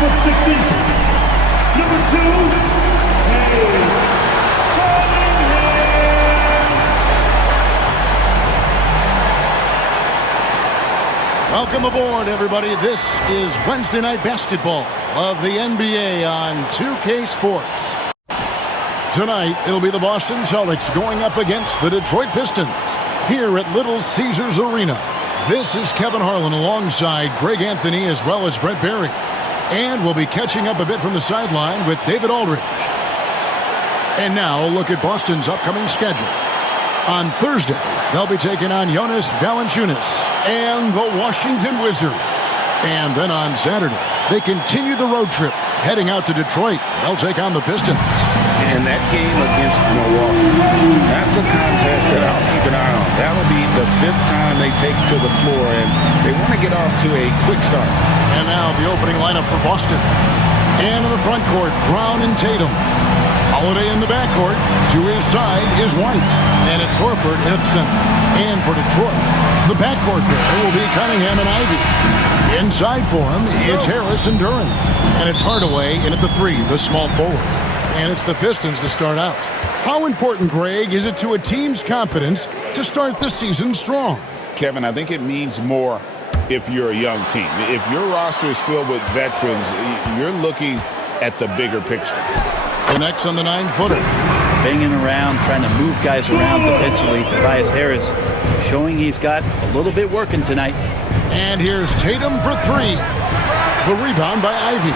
6'6". Number 2, Welcome aboard, everybody. This is Wednesday Night Basketball of the NBA on 2K Sports. Tonight, it'll be the Boston Celtics going up against the Detroit Pistons here at Little Caesars Arena. This is Kevin Harlan alongside Greg Anthony as well as Brent Barry. And we'll be catching up a bit from the sideline with David Aldridge. And now, a look at Boston's upcoming schedule. On Thursday, they'll be taking on Jonas Valanciunas and the Washington Wizards. And then on Saturday, they continue the road trip, heading out to Detroit. They'll take on the Pistons. And that game against Milwaukee, that's a contest that I'll keep an eye on. That'll be the 5th time they take to the floor, and they want to get off to a quick start. And now the opening lineup for Boston. And in the front court, Brown and Tatum. Holiday in the backcourt. To his side is White. And it's Horford at center. And for Detroit, the backcourt there will be Cunningham and Ivy. Inside for him, it's Harris and Duren. And it's Hardaway in at the 3, the small forward. And it's the Pistons to start out. How important, Greg, is it to a team's confidence to start the season strong? Kevin, I think it means more if you're a young team. If your roster is filled with veterans, you're looking at the bigger picture. The next on the 9-footer. Banging around, trying to move guys around defensively. Tobias Harris showing he's got a little bit working tonight. And here's Tatum for 3. The rebound by Ivy.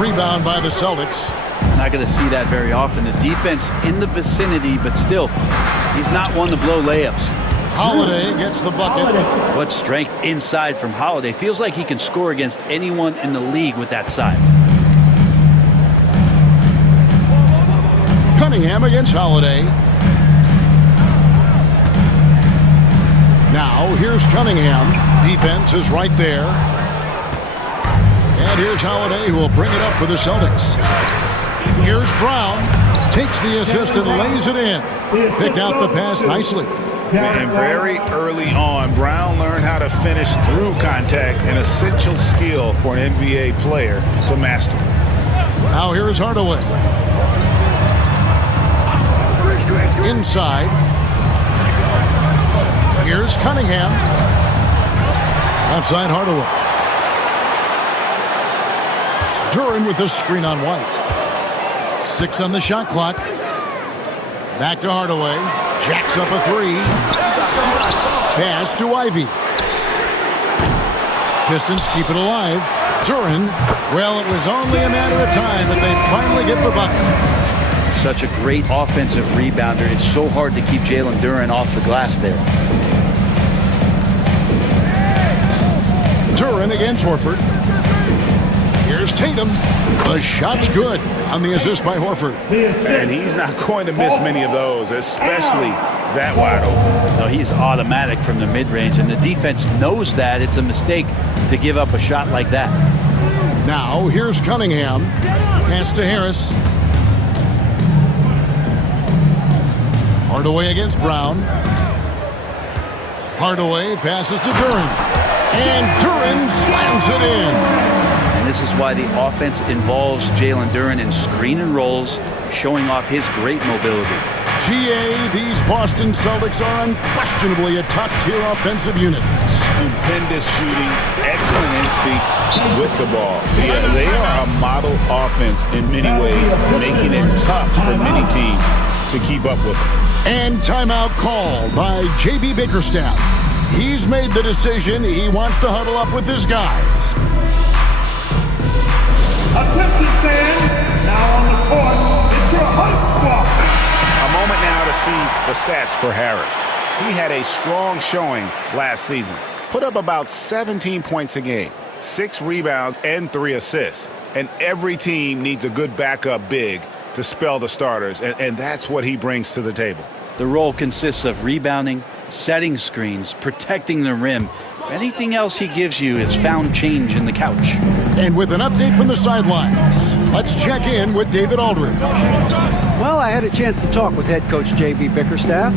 Rebound by the Celtics. Not going to see that very often. The defense in the vicinity, but still, he's not one to blow layups. Holiday gets the bucket. What strength inside from Holiday. Feels like he can score against anyone in the league with that size. Cunningham against Holiday. Now, here's Cunningham. Defense is right there. And here's Holiday, who will bring it up for the Celtics. Here's Brown. Takes the assist and lays it in. Picked out the pass nicely. And very early on, Brown learned how to finish through contact, an essential skill for an NBA player to master. Now here's Hardaway. Inside. Here's Cunningham. Outside Hardaway. Duren with the screen on White. 6 on the shot clock. Back to Hardaway. Jacks up a 3. Pass to Ivy. Pistons keep it alive. Duren. Well, it was only a matter of time, but they finally get the bucket. Such a great offensive rebounder. It's so hard to keep Jalen Duren off the glass there. Duren against Horford. Here's Tatum. The shot's good on the assist by Horford. And he's not going to miss many of those, especially that wide open. No, he's automatic from the mid-range, and the defense knows that. It's a mistake to give up a shot like that. Now, here's Cunningham. Pass to Harris. Hardaway against Brown. Hardaway passes to Duren. And Duren slams it in. This is why the offense involves Jalen Duren in screen and rolls, showing off his great mobility. GA, these Boston Celtics are unquestionably a top-tier offensive unit. Stupendous shooting, excellent instincts with the ball. They are a model offense in many ways, making it tough for many teams to keep up with them. And timeout called by J.B. Bickerstaff. He's made the decision he wants to huddle up with his guys. Attention fans, now on the court, it's your hype squad. A moment now to see the stats for Harris. He had a strong showing last season. Put up about 17 points a game, 6 rebounds, and 3 assists. And every team needs a good backup big to spell the starters, and that's what he brings to the table. The role consists of rebounding, setting screens, protecting the rim. Anything else he gives you is found change in the couch. And with an update from the sidelines, Let's check in with David Aldridge. Well, I had a chance to talk with head coach J.B. Bickerstaff.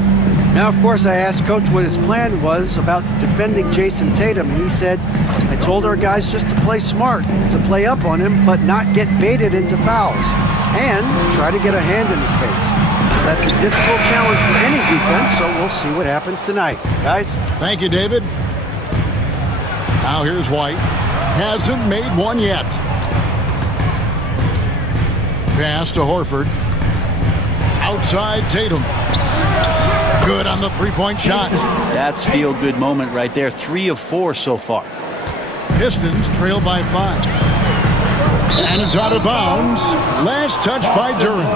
Now, of course, I asked Coach what his plan was about defending Jason Tatum, and he said, I told our guys just to play smart, to play up on him, but not get baited into fouls, and try to get a hand in his face. That's a difficult challenge for any defense, so we'll see what happens tonight. Guys? Thank you, David. Now here's White. Hasn't made one yet. Pass to Horford. Outside Tatum. Good on the three-point shot. That's feel-good moment right there. 3 of 4 so far. Pistons trail by 5. And it's out of bounds. Last touch by Duren.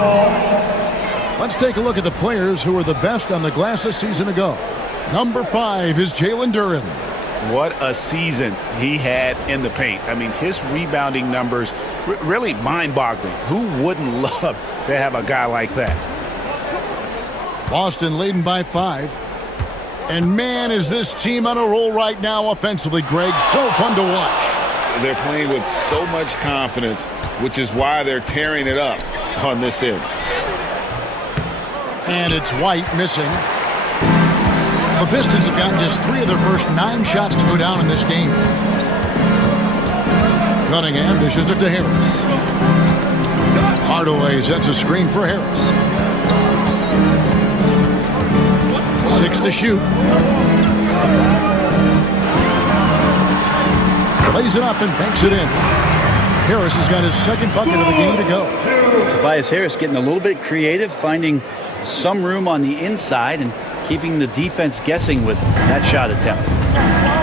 Let's take a look at the players who were the best on the glass a season ago. Number 5 is Jalen Duren. What a season he had in the paint. I mean, his rebounding numbers really mind-boggling. Who wouldn't love to have a guy like that? Boston leading by 5. And man, is this team on a roll right now offensively, Greg. So fun to watch. They're playing with so much confidence, which is why they're tearing it up on this end. And it's White missing. The Pistons have gotten just 3 of their first 9 shots to go down in this game. Cunningham dishes it to Harris. Hardaway sets a screen for Harris. 6 to shoot. Lays it up and banks it in. Harris has got his second bucket of the game to go. Tobias Harris getting a little bit creative, finding some room on the inside and keeping the defense guessing with that shot attempt.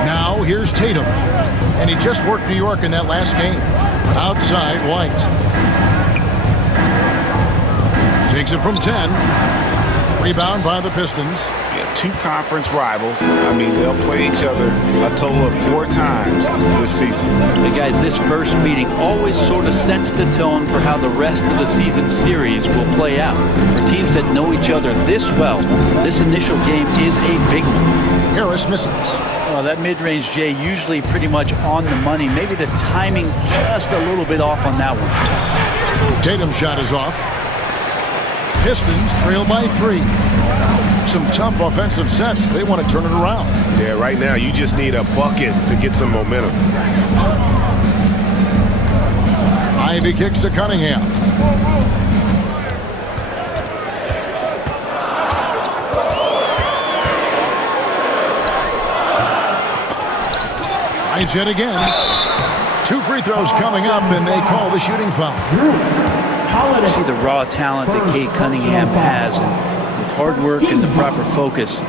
Now here's Tatum. And he just worked New York in that last game. Outside White. Takes it from 10. Rebound by the Pistons. Yeah, 2 conference rivals. I mean, they'll play each other a total of 4 times this season. Hey guys, this first meeting always sort of sets the tone for how the rest of the season series will play out. For teams that know each other this well, this initial game is a big one. Harris misses. Well, that mid-range, Jay, usually pretty much on the money. Maybe the timing just a little bit off on that one. Tatum's shot is off. Pistons trail by 3. Some tough offensive sets. They want to turn it around. Yeah, right now you just need a bucket to get some momentum. Ivy kicks to Cunningham. Tries yet again. 2 free throws coming up, and they call the shooting foul. You see the raw talent that Cade Cunningham has, and with hard work and the proper focus,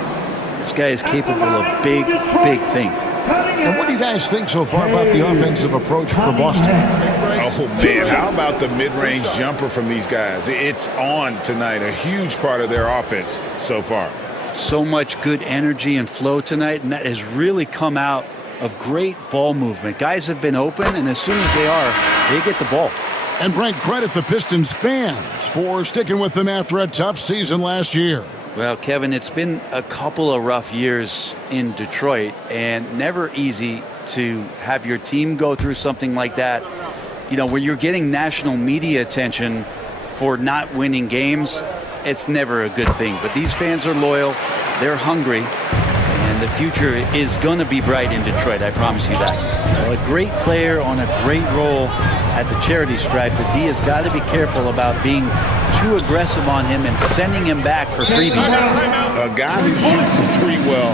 this guy is capable of big, big things. And what do you guys think so far about the offensive approach for Boston? Oh, man, how about the mid-range jumper from these guys? It's on tonight, a huge part of their offense so far. So much good energy and flow tonight, and that has really come out of great ball movement. Guys have been open, and as soon as they get the ball. And Brent, credit the Pistons fans for sticking with them after a tough season last year. Well, Kevin, it's been a couple of rough years in Detroit, and never easy to have your team go through something like that. You know, where you're getting national media attention for not winning games, it's never a good thing. But these fans are loyal, they're hungry, and the future is going to be bright in Detroit, I promise you that. Well, a great player on a great role at the charity stripe, but D has got to be careful about being too aggressive on him and sending him back for freebies. A guy who shoots the 3 well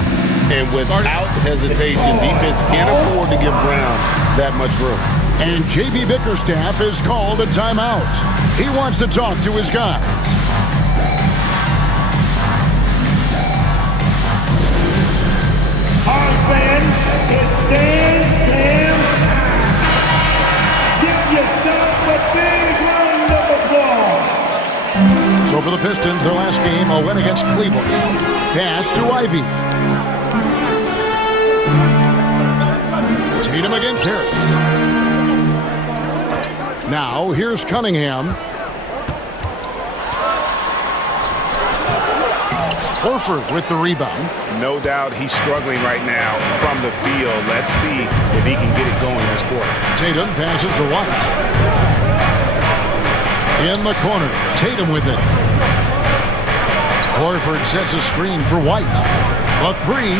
and without hesitation, defense can't afford to give Brown that much room. And J.B. Bickerstaff has called a timeout. He wants to talk to his guys. All right, fans, it's dance time. Give yourself a big round of applause. So for the Pistons, their last game, a win against Cleveland. Pass to Ivy. Tatum against Harris. Now, here's Cunningham. Horford with the rebound. No doubt he's struggling right now from the field. Let's see if he can get it going this quarter. Tatum passes to White. In the corner, Tatum with it. Horford sets a screen for White. A three.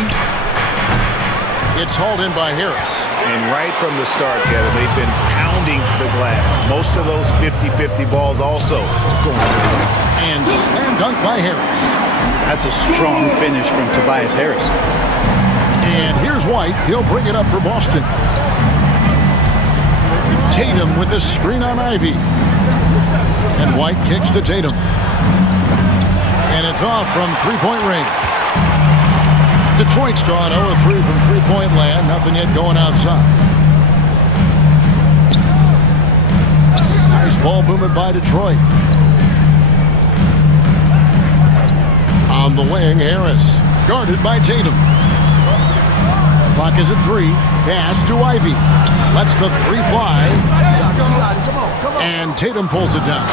It's hauled in by Harris. And right from the start, Kevin, they've been pounding the glass. Most of those 50-50 balls also going through. And slam dunk by Harris. That's a strong finish from Tobias Harris. And here's White. He'll bring it up for Boston. Tatum with the screen on Ivy. And White kicks to Tatum. And it's off from three-point range. Detroit's gone 0-3 from three-point land. Nothing yet going outside. Nice ball movement by Detroit. On the wing, Harris. Guarded by Tatum. Clock is at 3. Pass to Ivy. Lets the three fly. And Tatum pulls it down.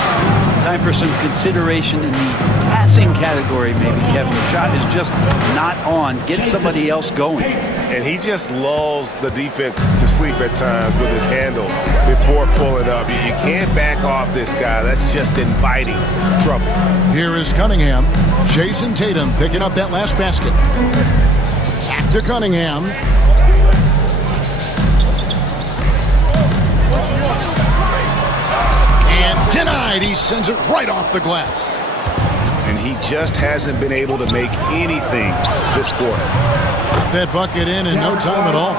Time for some consideration in the passing category, maybe, Kevin. The shot is just not on. Get somebody else going. And he just lulls the defense to sleep at times with his handle before pulling up. You can't back off this guy. That's just inviting trouble. Here is Cunningham. Jason Tatum picking up that last basket. Back to Cunningham. And denied. He sends it right off the glass. And he just hasn't been able to make anything this quarter. That bucket in no time at all.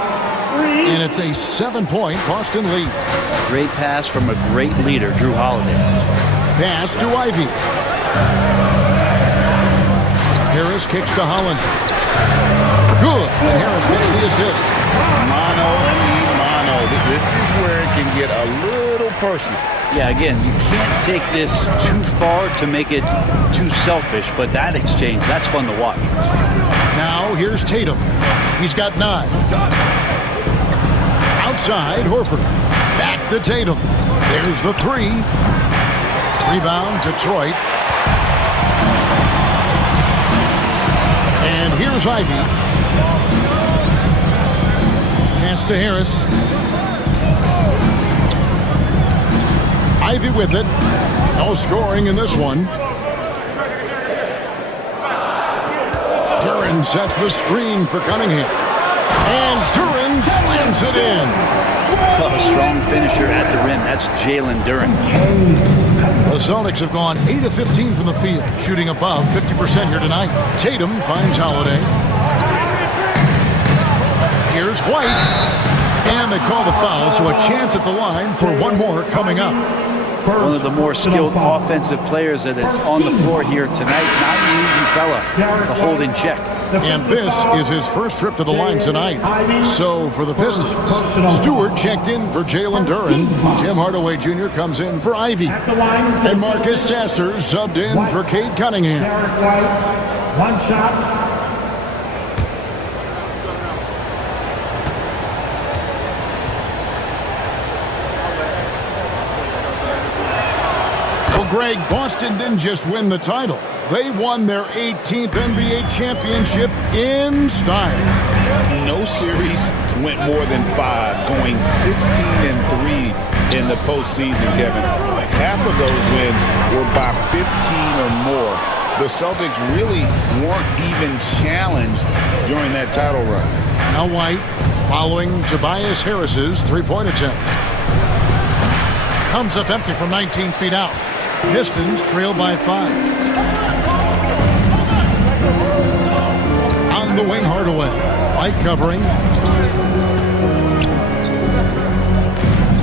And it's a 7-point Boston lead. Great pass from a great leader, Drew Holiday. Pass to Ivy. Harris kicks to Holland. Good. And Harris gets the assist. Mano. This is where it can get a little personal. Yeah, again, you can't take this too far to make it too selfish, but that exchange, that's fun to watch. Now here's Tatum. He's got 9. Outside, Horford. Back to Tatum. There's the 3. Rebound, Detroit. And here's Ivy. Pass to Harris. Ivy with it. No scoring in this one. Duren sets the screen for Cunningham. And Duren slams it in. A strong finisher at the rim. That's Jalen Duren. The Celtics have gone 8 of 15 from the field, shooting above 50% here tonight. Tatum finds Holiday. Here's White. And they call the foul, so a chance at the line for one more coming up. One of the more skilled offensive players that is on the floor here tonight. Not an easy fella to hold in check. And this is his first trip to the line tonight. So for the Pistons, Stewart checked in for Jalen Duren. Tim Hardaway Jr. comes in for Ivy. And Marcus Sasser subbed in for Cade Cunningham. One shot. Greg, Boston didn't just win the title. They won their 18th NBA championship in style. No series went more than 5, going 16-3 in the postseason, Kevin. Half of those wins were by 15 or more. The Celtics really weren't even challenged during that title run. Now White following Tobias Harris's three-point attempt. Comes up empty from 19 feet out. Pistons trail by 5. On the wing, Hardaway. White covering.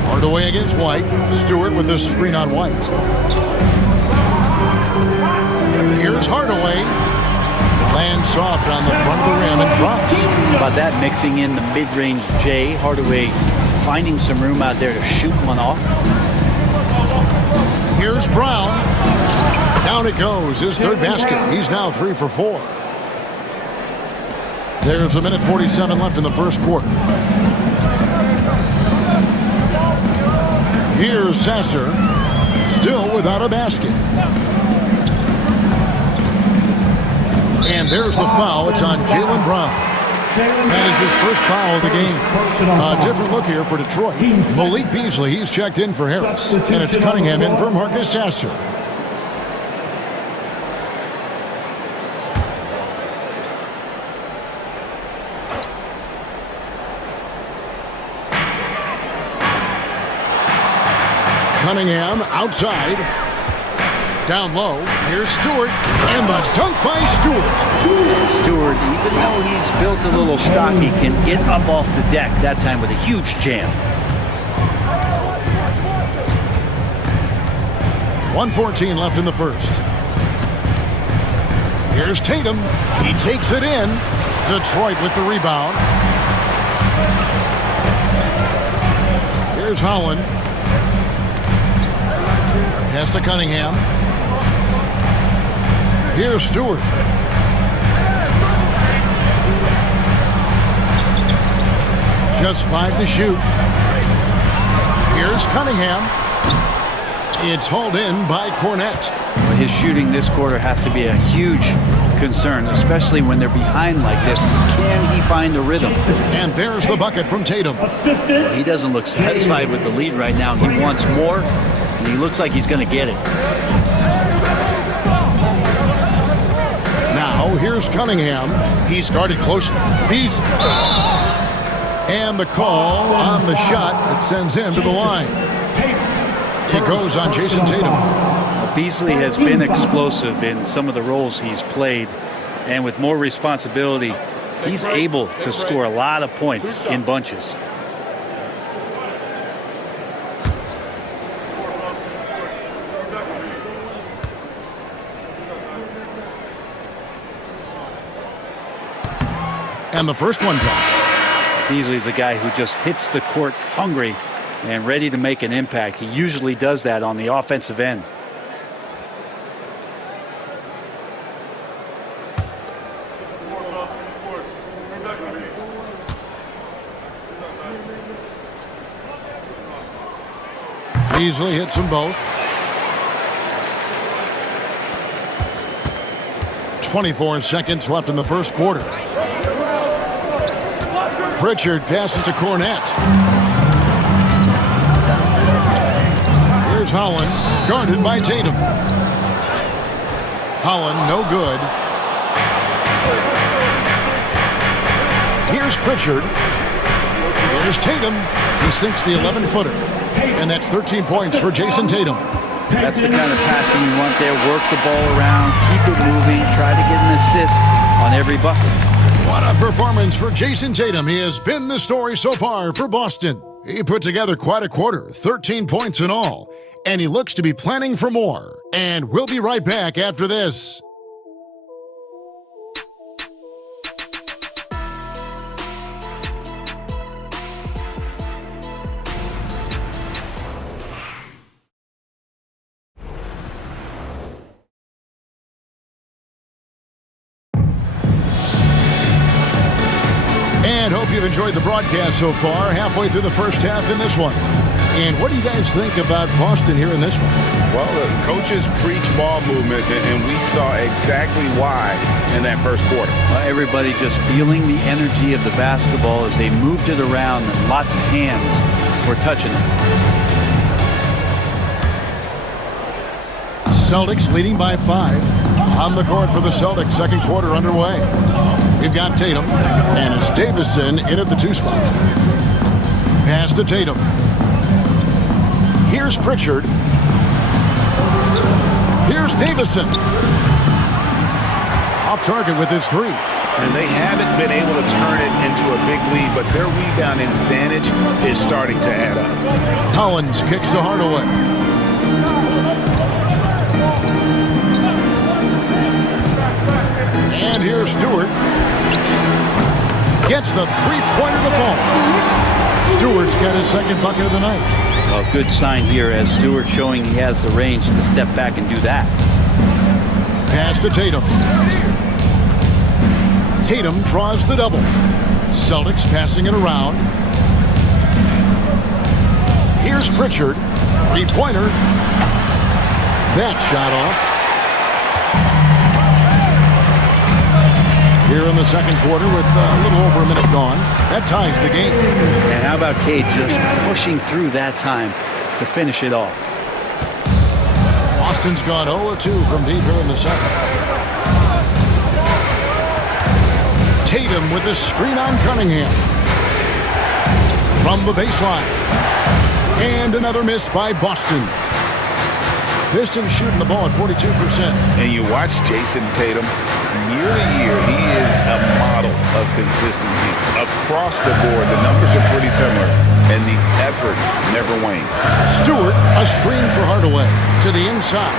Hardaway against White. Stewart with the screen on White. Here's Hardaway. Lands soft on the front of the rim and drops. How about that, mixing in the mid-range J. Hardaway finding some room out there to shoot one off. Here's Brown. Down it goes. His third basket. He's now 3 for 4. There's a minute 47 left in the first quarter. Here's Sasser. Still without a basket. And there's the foul. It's on Jaylen Brown. That is his first foul of the game. Different look here for Detroit. Malik Beasley, he's checked in for Harris. And it's Cunningham in for Marcus Sasser. Cunningham outside. Down low. Here's Stewart. And the dunk by Stewart. Stewart, even though he's built a little stocky, can get up off the deck, that time with a huge jam. 1:14 left in the first. Here's Tatum. He takes it in. Detroit with the rebound. Here's Holland. Pass to Cunningham. Here's Stewart. Just 5 to shoot. Here's Cunningham. It's hauled in by Cornette. His shooting this quarter has to be a huge concern, especially when they're behind like this. Can he find a rhythm? And there's the bucket from Tatum. He doesn't look satisfied with the lead right now. He wants more, and he looks like he's going to get it. Now, here's Cunningham. He's guarded closely. And the call on the shot that sends him to the line. He goes on Jason Tatum. Beasley has been explosive in some of the roles he's played, and with more responsibility, he's able to score a lot of points in bunches. And the first one drops. Beasley's a guy who just hits the court hungry and ready to make an impact. He usually does that on the offensive end. Beasley hits them both. 24 seconds left in the first quarter. Pritchard passes to Cornette. Here's Holland, guarded by Tatum. Holland, no good. Here's Pritchard. Here's Tatum. He sinks the 11-footer. And that's 13 points for Jason Tatum. That's the kind of passing you want there. Work the ball around, keep it moving, try to get an assist on every bucket. What a performance for Jason Tatum. He has been the story so far for Boston. He put together quite a quarter, 13 points in all. And he looks to be planning for more. And we'll be right back after this. And hope you've enjoyed the broadcast so far, halfway through the first half in this one. And what do you guys think about Boston here in this one? Well, the coaches preach ball movement, and we saw exactly why in that first quarter. Everybody just feeling the energy of the basketball as they moved it around, and lots of hands were touching it. Celtics leading by 5. On the court for the Celtics, second quarter underway. We've got Tatum, and it's Davison in at the 2 spot. Pass to Tatum. Here's Pritchard. Here's Davison. Off target with his 3. And they haven't been able to turn it into a big lead, but their rebounding advantage is starting to add up. Collins kicks to Hardaway. And here's Stewart. Gets the three-pointer to fall. Stewart's got his second bucket of the night. A good sign here as Stewart showing he has the range to step back and do that. Pass to Tatum. Tatum draws the double. Celtics passing it around. Here's Pritchard. Three-pointer. That shot off. here in the second quarter with a little over a minute gone. That ties the game. And how about Cade just pushing through that time to finish it off? Boston's gone 0-2 from deep here in the second. Tatum with the screen on Cunningham. From the baseline. And another miss by Boston. Pistons shooting the ball at 42%. And you watch Jason Tatum, year to year, he is a model of consistency. Across the board, the numbers are pretty similar, and the effort never wanes. Stewart, a screen for Hardaway. To the inside.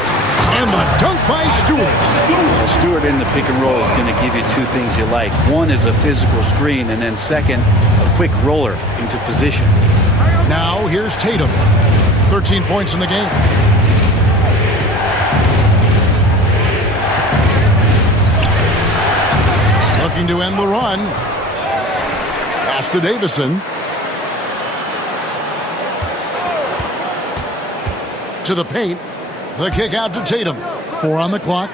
And the dunk by Stewart. Well, Stewart in the pick and roll is going to give you two things you like. One is a physical screen, and then second, a quick roller into position. Now here's Tatum. 13 points in the game. Looking to end the run. Pass to Davison. To the paint. The kick out to Tatum. 4 on the clock.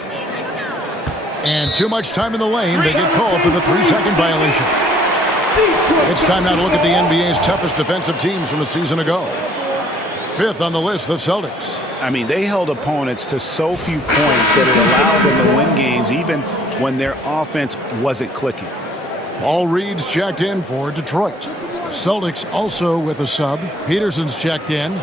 And too much time in the lane. They get called for the 3-second violation. It's time now to look at the NBA's toughest defensive teams from a season ago. 5th on the list, the Celtics. I mean, they held opponents to so few points that it allowed them to win games even when their offense wasn't clicking. All Reed's checked in for Detroit. Celtics also with a sub. Peterson's checked in.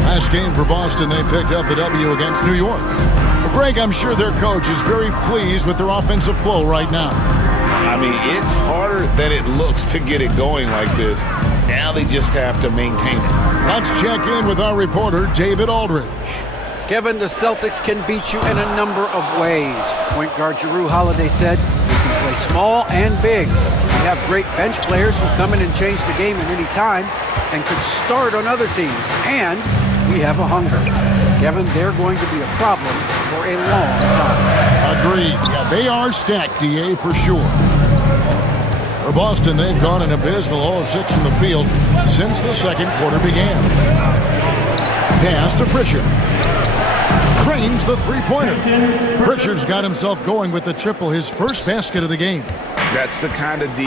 Last game for Boston, they picked up the W against New York. Well, Greg, I'm sure their coach is very pleased with their offensive flow right now. I mean, it's harder than it looks to get it going like this. Now they just have to maintain it. Let's check in with our reporter, David Aldridge. Kevin, the Celtics can beat you in a number of ways. Point guard Jrue Holiday said, "We can play small and big. We have great bench players who come in and change the game at any time and could start on other teams. And we have a hunger." Kevin, they're going to be a problem for a long time. Agreed. Yeah, they are stacked, DA, for sure. For Boston, they've gone an abysmal 0-6 from the field since the second quarter began. Pass to Pritchard. Cranes the three-pointer. Pritchard's got himself going with the triple, his first basket of the game. That's the kind of D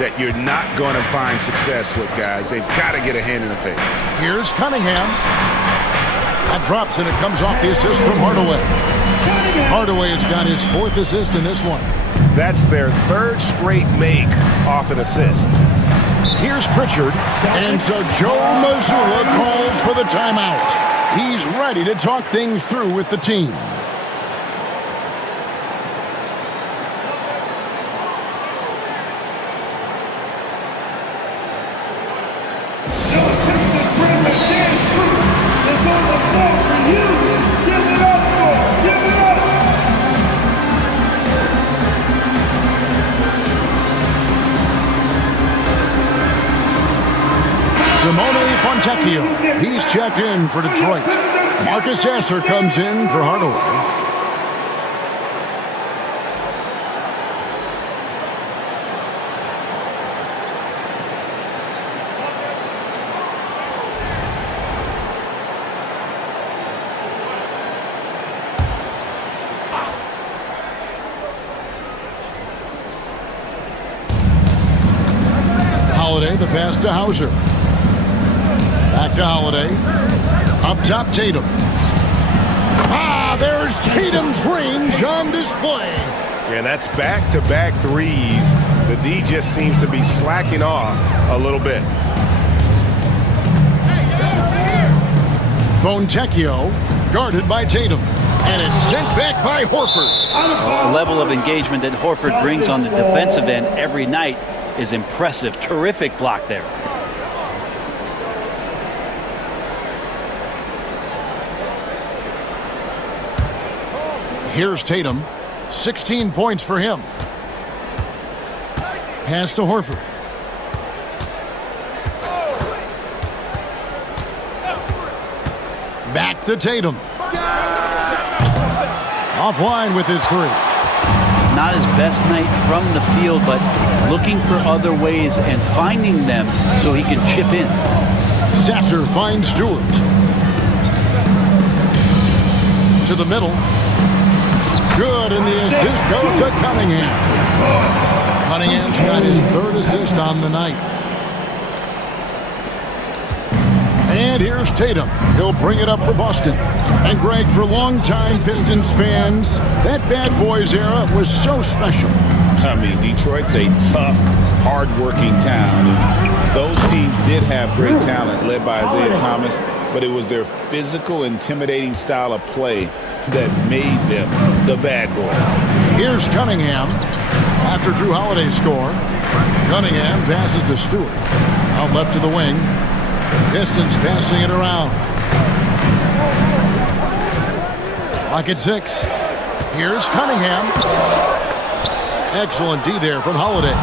that you're not going to find success with, guys. They've got to get a hand in the face. Here's Cunningham. That drops, and it comes off the assist from Hardaway. Hardaway has got his 4th assist in this one. That's their 3rd straight make off an assist. Here's Pritchard, and so Joe Mazzulla calls for the timeout. He's ready to talk things through with the team. Fontecchio, he's checked in for Detroit. Marcus Sasser comes in for Hardaway. Holiday, the pass to Hauser. Back to Holiday. Up top, Tatum. There's Tatum's range on display. Yeah, that's back-to-back threes. The D just seems to be slacking off a little bit. Fontecchio guarded by Tatum. And it's sent back by Horford. A level of engagement that Horford brings on the defensive end every night is impressive. Terrific block there. Here's Tatum. 16 points for him. Pass to Horford. Back to Tatum. Offline with his 3. not his best night from the field, but looking for other ways and finding them so he can chip in. Sasser finds Stewart. To the middle. Good, and the assist goes to Cunningham. Cunningham's got his 3rd assist on the night. And here's Tatum. He'll bring it up for Boston. And Greg, for longtime Pistons fans, that Bad Boys era was so special. I mean, Detroit's a tough, hard-working town. And those teams did have great talent led by Isaiah Thomas, but it was their physical, intimidating style of play that made them the Bad Boys. Here's Cunningham. After Drew Holiday's score, Cunningham passes to Stewart. Out left to the wing. Pistons passing it around. Lock at 6. Here's Cunningham. Excellent D there from Holiday.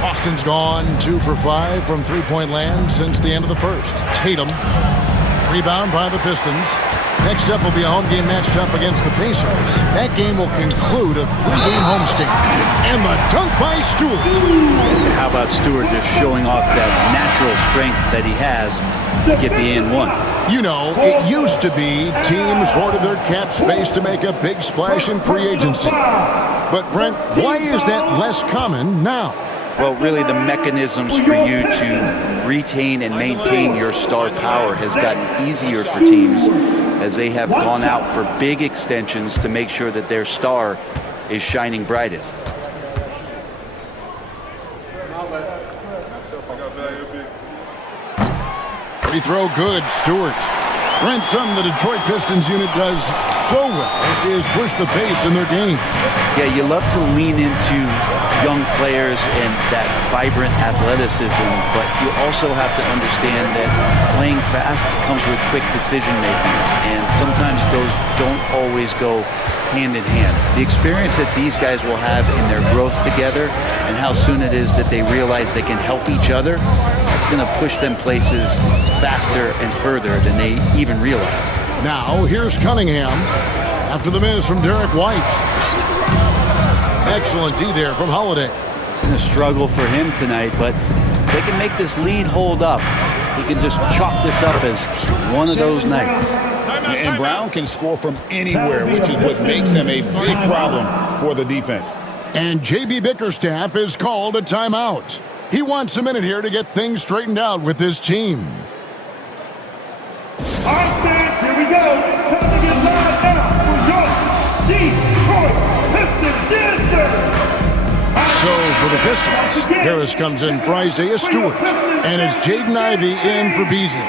Boston's gone 2 for 5 from three-point land since the end of the first. Tatum. Rebound by the Pistons. Next up will be a home game matched up against the Pacers. That game will conclude a 3-game homestand. And the dunk by Stewart. And how about Stewart just showing off that natural strength that he has to get the and one? You know, it used to be teams hoarded their cap space to make a big splash in free agency. But, Brent, why is that less common now? Well, really, the mechanisms for you to retain and maintain your star power has gotten easier for teams as they have gone out for big extensions to make sure that their star is shining brightest. Free throw good, Stewart. Brent, something the Detroit Pistons unit does so well is push the pace in their game. Yeah, you love to lean into young players and that vibrant athleticism, but you also have to understand that playing fast comes with quick decision making, and sometimes those don't always go hand in hand. The experience that these guys will have in their growth together and how soon it is that they realize they can help each other, it's going to push them places faster and further than they even realize. Now, here's Cunningham after the miss from Derek White. Excellent D there from Holiday. Been a struggle for him tonight, but if they can make this lead hold up, he can just chalk this up as one of those nights. And Brown can score from anywhere, which is what makes him a big problem for the defense. And J.B. Bickerstaff is called a timeout. He wants a minute here to get things straightened out with his team. All right, fans, here we go. Time to get live now for your Detroit Pistons. Yes, sir. So for the Pistons, Harris comes in for Isaiah Stewart. And it's Jaden Ivey in for Beasley.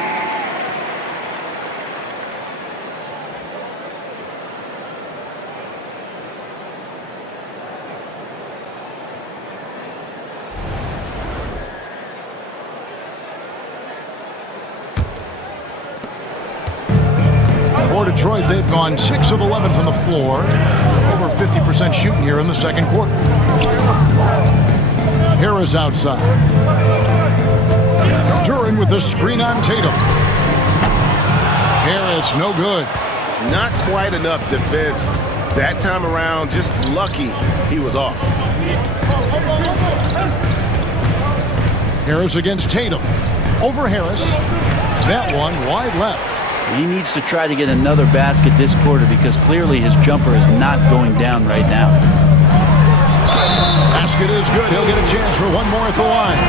For Detroit, they've gone 6 of 11 from the floor. Over 50% shooting here in the second quarter. Harris outside. Duran with the screen on Tatum. Harris, no good. Not quite enough defense that time around. Just lucky he was off. Harris against Tatum. Over Harris. That one wide left. He needs to try to get another basket this quarter because clearly his jumper is not going down right now. Basket is good. He'll get a chance for one more at the line.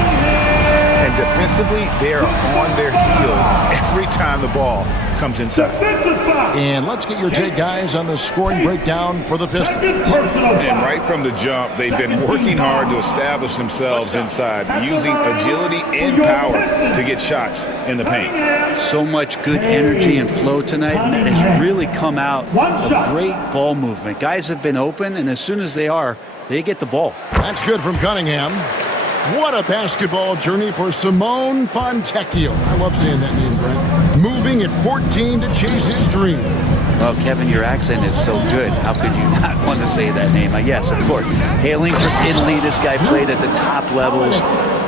And defensively, they are on their heels every time the ball comes inside. And let's get your take, guys, on the scoring breakdown for the Pistons. And right from the jump, they've been working hard to establish themselves inside, using agility and power to get shots in the paint. So much good energy and flow tonight, and that has really come out of great ball movement. Guys have been open, and as soon as they are, they get the ball. That's good from Cunningham. What a basketball journey for Simone Fontecchio. I love saying that name, Brent. Moving at 14 to chase his dream. Well, Kevin, your accent is so good. How could you not want to say that name? Yes, of course. Hailing from Italy, this guy played at the top levels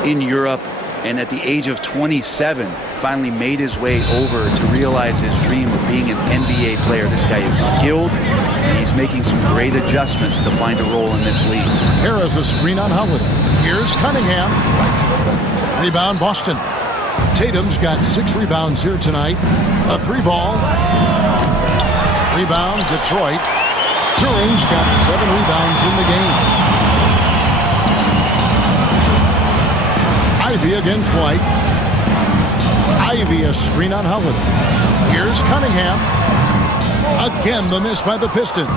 in Europe. and at the age of 27, finally made his way over to realize his dream of being an NBA player. This guy is skilled, and he's making some great adjustments to find a role in this league. Here is a screen on Holiday. Here's Cunningham. Rebound, Boston. Tatum's got 6 rebounds here tonight. A 3-ball. Rebound, Detroit. Duran's got 7 rebounds in the game. Ivy against White. Ivy a screen on Holiday. Here's Cunningham. Again, the miss by the Pistons.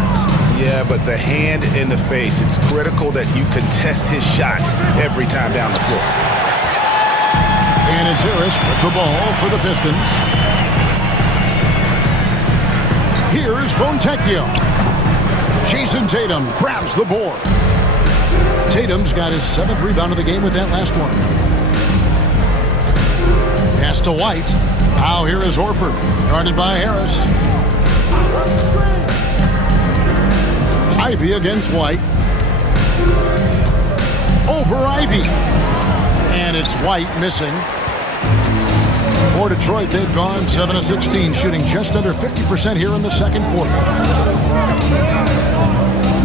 Yeah, but the hand in the face, it's critical that you contest his shots every time down the floor. And it's Harris with the ball for the Pistons. Here's Fontecchio. Jason Tatum grabs the board. Tatum's got his 7th rebound of the game with that last one. Pass to White. Now here is Horford. Guarded by Harris. Ivy against White. Over Ivy. And it's White missing. For Detroit, they've gone 7 of 16, shooting just under 50% here in the second quarter.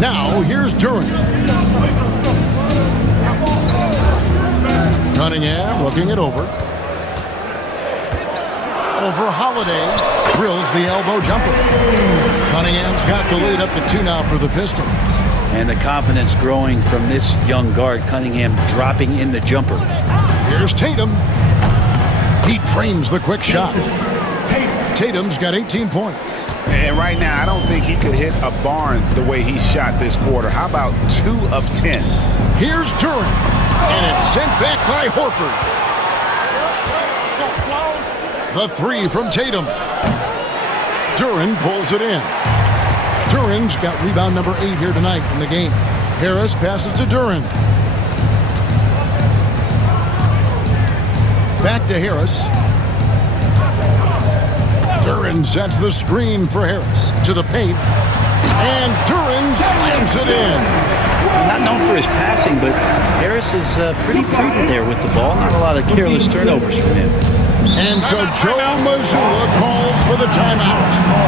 Now, here's Durant. Cunningham looking it over. Over Holiday. Drills the elbow jumper. Cunningham's got the lead up to 2 now for the Pistons. And the confidence growing from this young guard, Cunningham dropping in the jumper. Here's Tatum. He drains the quick shot. Tatum's got 18 points. And right now, I don't think he could hit a barn the way he shot this quarter. How about 2 of 10? Here's Durant. And it's sent back by Horford. The 3 from Tatum. Durant pulls it in. Durant's got rebound number 8 here tonight in the game. Harris passes to Durant. Back to Harris. Durant sets the screen for Harris. To the paint. And Durant slams it in. Not known for his passing, but Harris is pretty prudent there with the ball. Not a lot of careless turnovers from him. And so Joe Mazzulla calls for the timeout.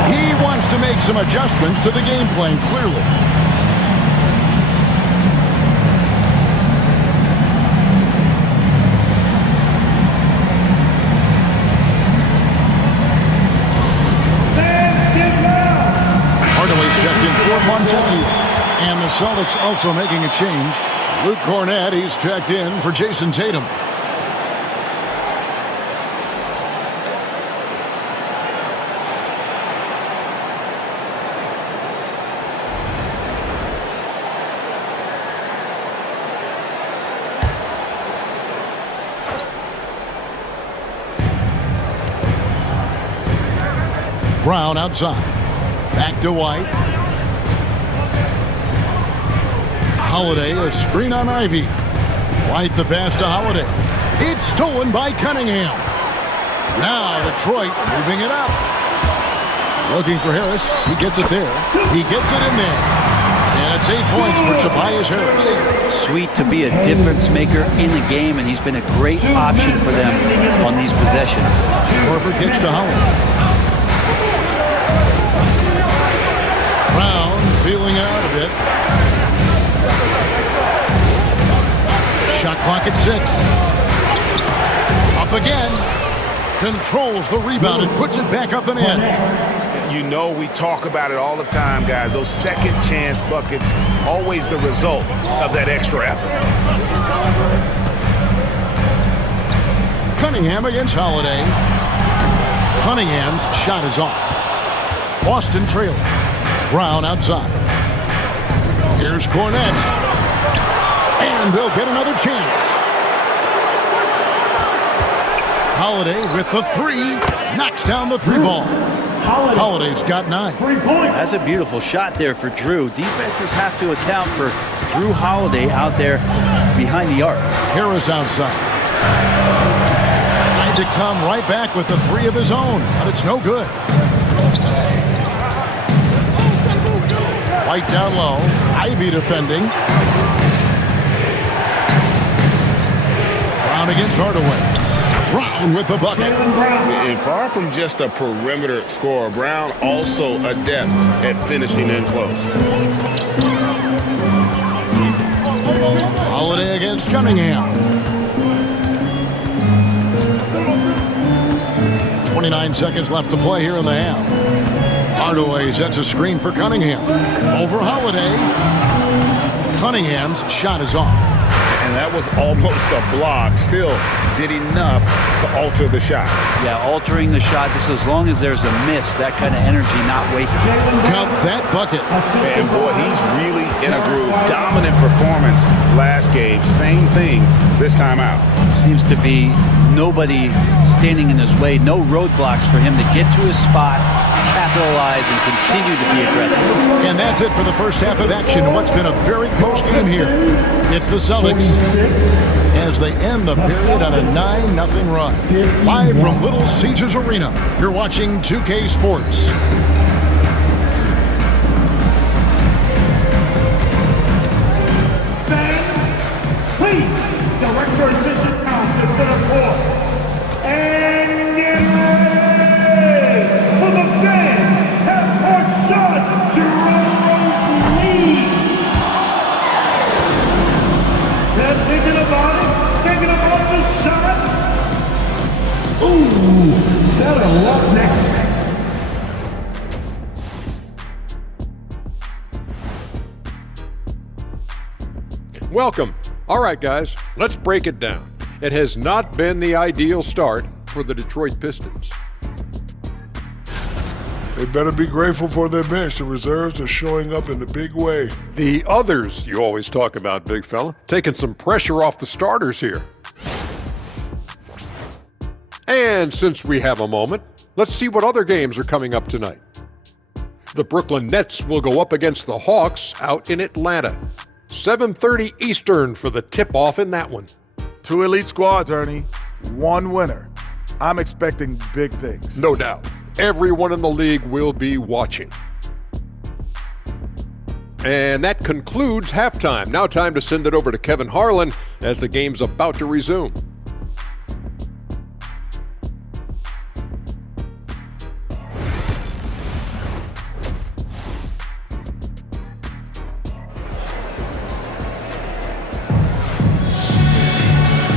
He wants to make some adjustments to the game plan, clearly. Hardaway's checked in for Fontecchio. And the Celtics also making a change. Luke Cornett, he's checked in for Jason Tatum. Brown outside. Back to White. Holiday, a screen on Ivy. White the pass to Holiday. It's stolen by Cunningham. Now Detroit moving it up. Looking for Harris. He gets it there. He gets it in there. And it's 8 points for Tobias Harris. Sweet to be a difference maker in the game, and he's been a great option for them on these possessions. Horford gets to Holiday. Brown feeling out a bit. Shot clock at 6. Up again. Controls the rebound and puts it back up and in. You know we talk about it all the time, guys. Those second chance buckets, always the result of that extra effort. Cunningham against Holiday. Cunningham's shot is off. Boston trailing. Brown outside. Here's Cornett. And they'll get another chance. Holiday with the 3. Knocks down the 3-ball. Holiday's got 9. That's a beautiful shot there for Drew. Defenses have to account for Drew Holiday out there behind the arc. Harris outside. Tried to come right back with the 3 of his own, but it's no good. White down low. Ivy defending. Brown against Hardaway. Brown with the bucket. And far from just a perimeter scorer, Brown also adept at finishing in close. Holiday against Cunningham. 29 seconds left to play here in the half. Hardaway sets a screen for Cunningham. Over Holiday. Cunningham's shot is off. And that was almost a block. Still did enough to alter the shot. Yeah, altering the shot just as long as there's a miss, that kind of energy not wasted. Got that bucket. And boy, he's really in a groove. Dominant performance last game. Same thing this time out. Seems to be nobody standing in his way, no roadblocks for him to get to his spot, capitalize, and continue to be aggressive. And that's it for the first half of action in what's been a very close game here. It's the Celtics as they end the period on a 9-0 run. Live from Little Caesars Arena, you're watching 2K Sports. Fans, please direct your attention now to center court. And get ready for the fan half-court shot. Drum please. They're thinking about the shot. Ooh, that'll walk next. Welcome. All right, guys, let's break it down. It has not been the ideal start for the Detroit Pistons. They better be grateful for their bench. The reserves are showing up in a big way. The others you always talk about, big fella, taking some pressure off the starters here. And since we have a moment, let's see what other games are coming up tonight. The Brooklyn Nets will go up against the Hawks out in Atlanta. 7:30 Eastern for the tip-off in that one. 2 elite squads, Ernie. 1 winner. I'm expecting big things. No doubt. Everyone in the league will be watching. And that concludes halftime. Now time to send it over to Kevin Harlan as the game's about to resume.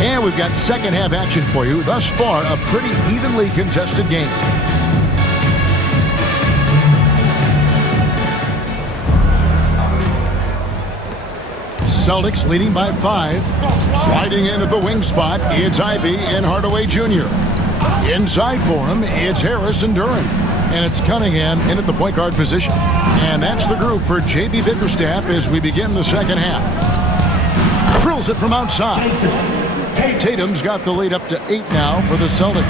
And we've got second half action for you. Thus far, a pretty evenly contested game. Celtics leading by 5. Sliding in at the wing spot, it's Ivy and Hardaway Jr. Inside for him, it's Harris and Duren. And it's Cunningham in at the point guard position. And that's the group for J.B. Bickerstaff as we begin the second half. Drills it from outside. Tatum's got the lead up to 8 now for the Celtics.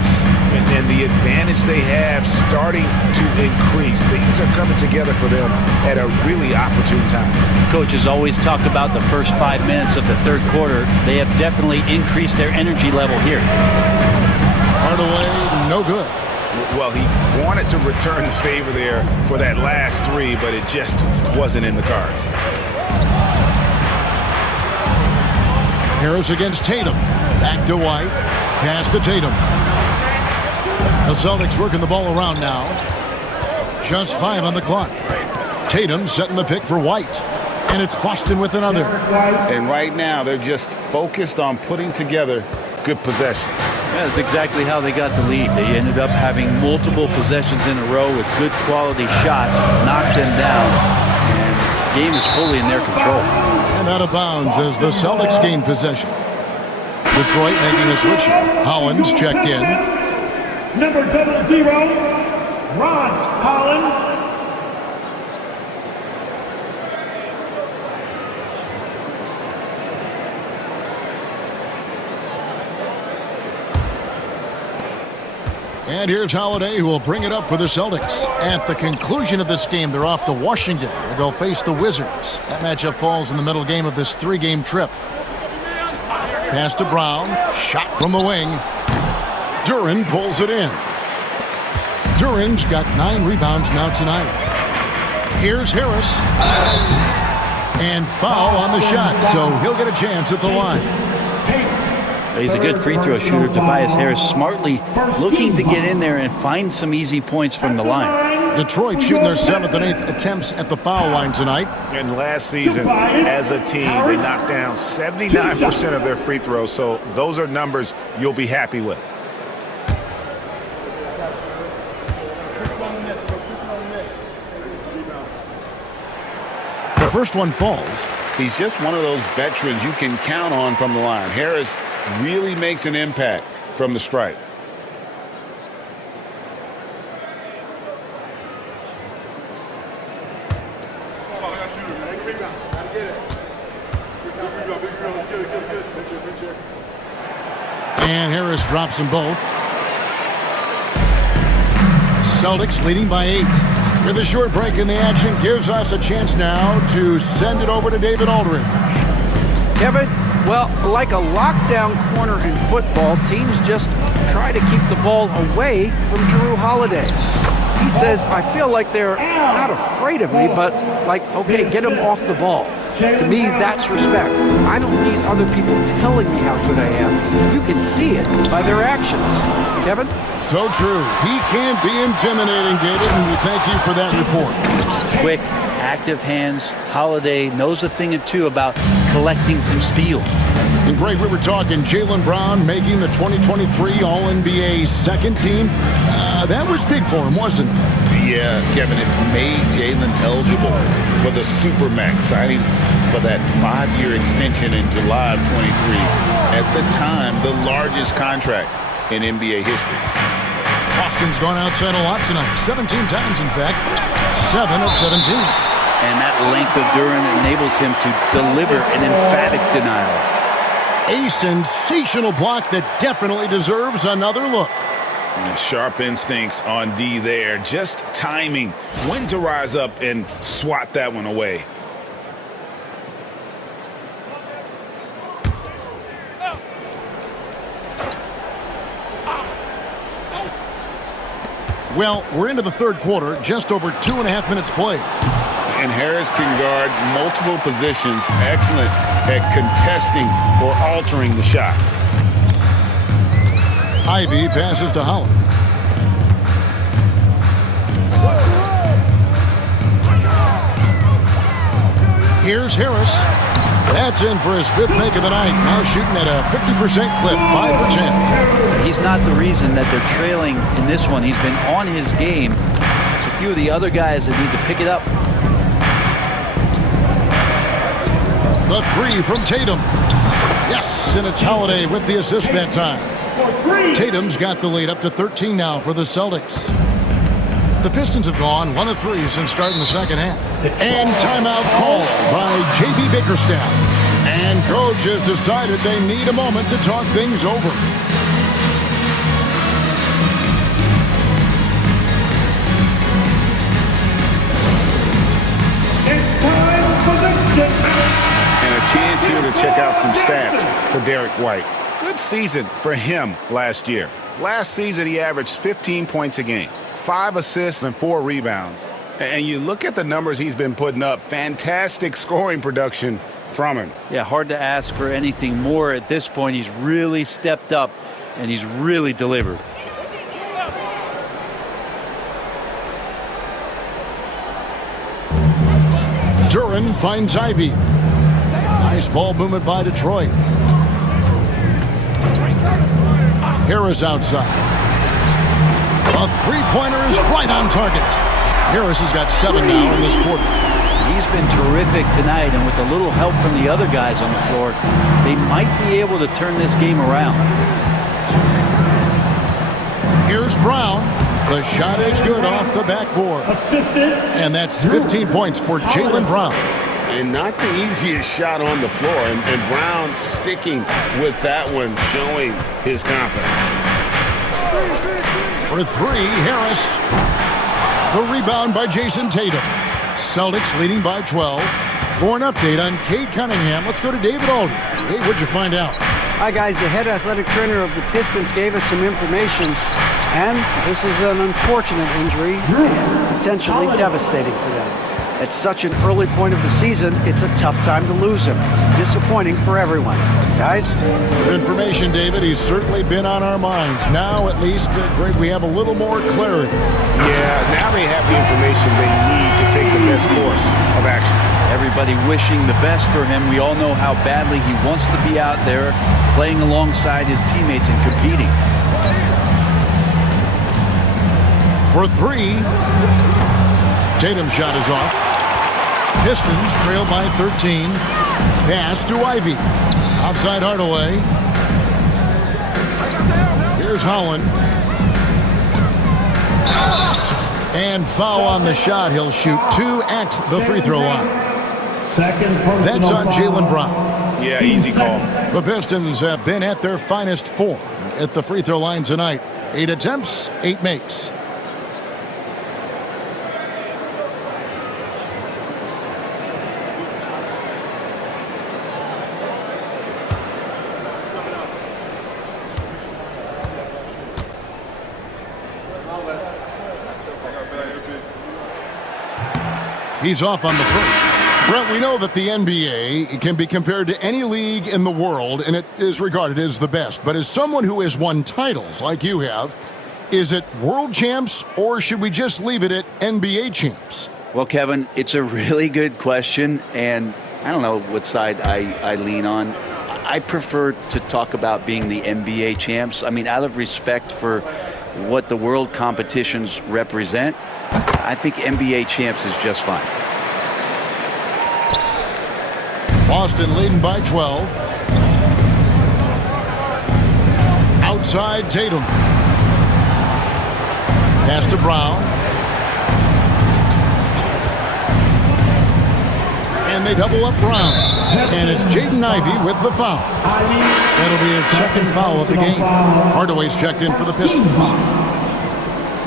And the advantage they have starting to increase. Things are coming together for them at a really opportune time. Coaches always talk about the first 5 minutes of the third quarter. They have definitely increased their energy level here. Hardaway, no good. Well, he wanted to return the favor there for that last 3, but it just wasn't in the cards. Harris against Tatum. Back to White. Pass to Tatum. The Celtics working the ball around now. Just 5 on the clock. Tatum setting the pick for White. And it's Boston with another. And right now, they're just focused on putting together good possession. Yeah, that's exactly how they got the lead. They ended up having multiple possessions in a row with good quality shots, knocked them down, and the game is fully in their control. And out of bounds as the Celtics gain possession. Detroit making a switch. Hollins checked in. Number 00, Ron Holland. And here's Holiday, who will bring it up for the Celtics. At the conclusion of this game, they're off to Washington, where they'll face the Wizards. That matchup falls in the middle game of this 3-game trip. Pass to Brown. Shot from the wing. Duren pulls it in. Duren's got 9 rebounds now tonight. Here's Harris. And foul on the shot, so he'll get a chance at the line. He's a good free throw shooter. Tobias Harris smartly looking to get in there and find some easy points from the line. Detroit shooting their 7th and 8th attempts at the foul line tonight. And last season, as a team, they knocked down 79% of their free throws, so those are numbers you'll be happy with. The first one falls. He's just one of those veterans you can count on from the line. Harris really makes an impact from the stripe. And Harris drops them both. Celtics leading by 8. With a short break in the action, gives us a chance now to send it over to David Aldridge. Kevin, well, like a lockdown corner in football, teams just try to keep the ball away from Jrue Holiday. He says, I feel like they're not afraid of me, but like, okay, get him off the ball. To me, that's respect. I don't need other people telling me how good I am. You can see it by their actions. Kevin? So true. He can be intimidating, David, and we thank you for that report. Quick, active hands. Holiday knows a thing or two about collecting some steals. And Greg, we were talking Jaylen Brown making the 2023 All-NBA second team. That was big for him, wasn't it? Yeah, Kevin, it made Jaylen eligible for the Supermax signing for that 5-year extension in July of 23. At the time, the largest contract in NBA history. Boston's gone outside a lot tonight. 17 times, in fact. 7 of 17. And that length of Duren enables him to deliver an emphatic denial. A sensational block that definitely deserves another look. Sharp instincts on D there. Just timing when to rise up and swat that one away. Well, we're into the third quarter, just over 2.5 minutes played. And Harris can guard multiple positions, excellent at contesting or altering the shot. Ivy passes to Holland. Here's Harris. That's in for his 5th make of the night. Now shooting at a 50% clip, 5 for 10. He's not the reason that they're trailing in this one. He's been on his game. It's a few of the other guys that need to pick it up. The 3 from Tatum. Yes, and it's Holiday with the assist that time. Tatum's got the lead up to 13 now for the Celtics. The Pistons have gone 1 of 3 since starting the second half. And timeout called by J.B. Bickerstaff. And coach has decided they need a moment to talk things over. It's time for the And a chance here to check out some stats for Derek White. Good season for him last year. Last season, he averaged 15 points a game, 5 assists and 4 rebounds. And you look at the numbers he's been putting up, fantastic scoring production from him. Yeah, hard to ask for anything more at this point. He's really stepped up, and he's really delivered. Duren finds Ivy. Nice ball movement by Detroit. Harris outside. A three-pointer is right on target. Harris has got 7 now in this quarter. He's been terrific tonight, and with a little help from the other guys on the floor, they might be able to turn this game around. Here's Brown. The shot is good off the backboard. And that's 15 points for Jaylen Brown. And not the easiest shot on the floor. And Brown sticking with that one, showing his confidence. For 3, Harris. The rebound by Jason Tatum. Celtics leading by 12. For an update on Cade Cunningham, let's go to David Aldridge. Hey, what'd you find out? Hi, guys. The head athletic trainer of the Pistons gave us some information, and this is an unfortunate injury and potentially devastating for them. At such an early point of the season, it's a tough time to lose him. It's disappointing for everyone. Guys? Good information, David. He's certainly been on our minds. Now, at least, Greg, we have a little more clarity. Yeah, now they have the information they need to take the best course of action. Everybody wishing the best for him. We all know how badly he wants to be out there playing alongside his teammates and competing. For three, Tatum's shot is off. Pistons trail by 13. Pass to Ivy. Outside Hardaway. Here's Holland. And foul on the shot. He'll shoot 2 at the free throw line. That's on Jaylen Brown. Yeah, easy call. The Pistons have been at their finest form at the free throw line tonight. 8 attempts, 8 makes. He's off on the first. Brent, we know that the NBA can be compared to any league in the world, and it is regarded as the best. But as someone who has won titles like you have, is it world champs, or should we just leave it at NBA champs? Well, Kevin, it's a really good question, and I don't know what side I lean on. I prefer to talk about being the NBA champs. I mean, out of respect for what the world competitions represent, I think NBA champs is just fine. Boston leading by 12. Outside Tatum. Pass to Brown. And they double up Brown. And it's Jaden Ivey with the foul. That'll be his second foul of the game. Hardaway's checked in for the Pistons.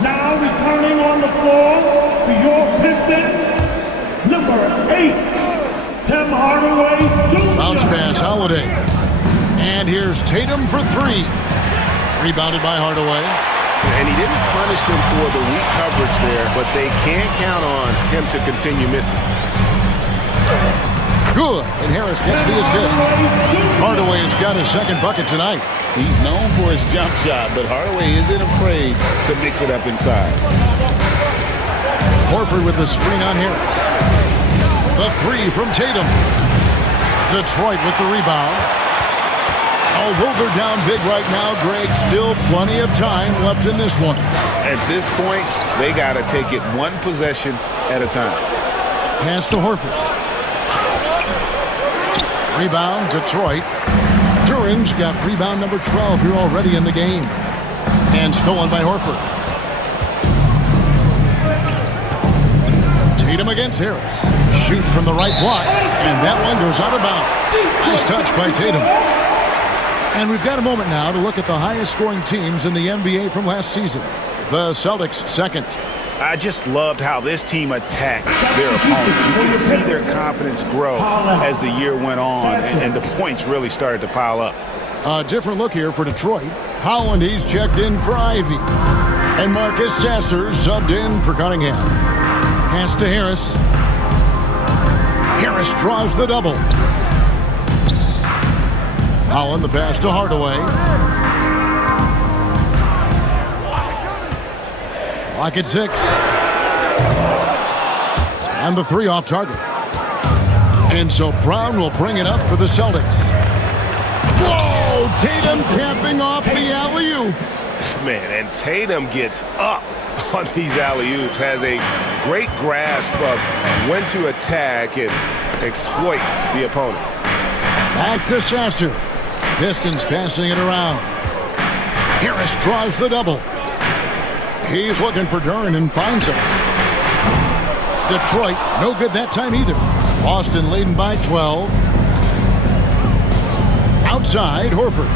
Now returning on the floor for York Pistons, number 8, Tim Hardaway Jr. Bounce pass, Holiday. And here's Tatum for 3. Rebounded by Hardaway. And he didn't punish them for the weak coverage there, but they can't count on him to continue missing. Good, and Harris gets the assist. Hardaway has got his second bucket tonight. He's known for his jump shot, but Hardaway isn't afraid to mix it up inside. Horford with the screen on Harris. The 3 from Tatum. Detroit with the rebound. Although they're down big right now, Greg, still plenty of time left in this one. At this point, they got to take it one possession at a time. Pass to Horford. Rebound, Detroit. Duran's got rebound number 12 here already in the game. And stolen by Horford. Tatum against Harris. Shoots from the right block. And that one goes out of bounds. Nice touch by Tatum. And we've got a moment now to look at the highest scoring teams in the NBA from last season. The Celtics second. I just loved how this team attacked their opponents. You could see their confidence grow as the year went on, and the points really started to pile up. A different look here for Detroit. Holland, he's checked in for Ivy. And Marcus Sasser subbed in for Cunningham. Pass to Harris. Harris draws the double. Holland, the pass to Hardaway. Clock at 6. And the 3 off target. And so Brown will bring it up for the Celtics. Whoa! Tatum capping off the alley-oop. Man, and Tatum gets up on these alley-oops. Has a great grasp of when to attack and exploit the opponent. Back to Sasser. Pistons passing it around. Harris draws the double. He's looking for Duran and finds him. Detroit, no good that time either. Boston leading by 12. Outside, Horford.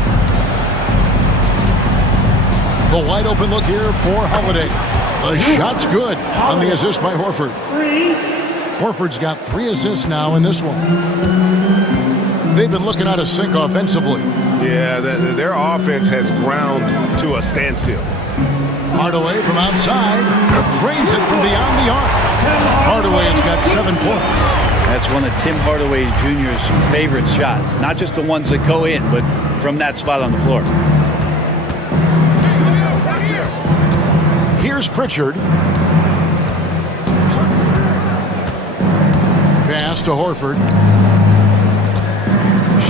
The wide open look here for Holiday. The shot's good on the assist by Horford. Horford's got 3 assists now in this one. They've been looking out of sync offensively. Yeah, their offense has ground to a standstill. Hardaway from outside. Drains it from beyond the arc. Hardaway's got 7 points. That's one of Tim Hardaway Jr.'s favorite shots. Not just the ones that go in, but from that spot on the floor. Here's Pritchard. Pass to Horford.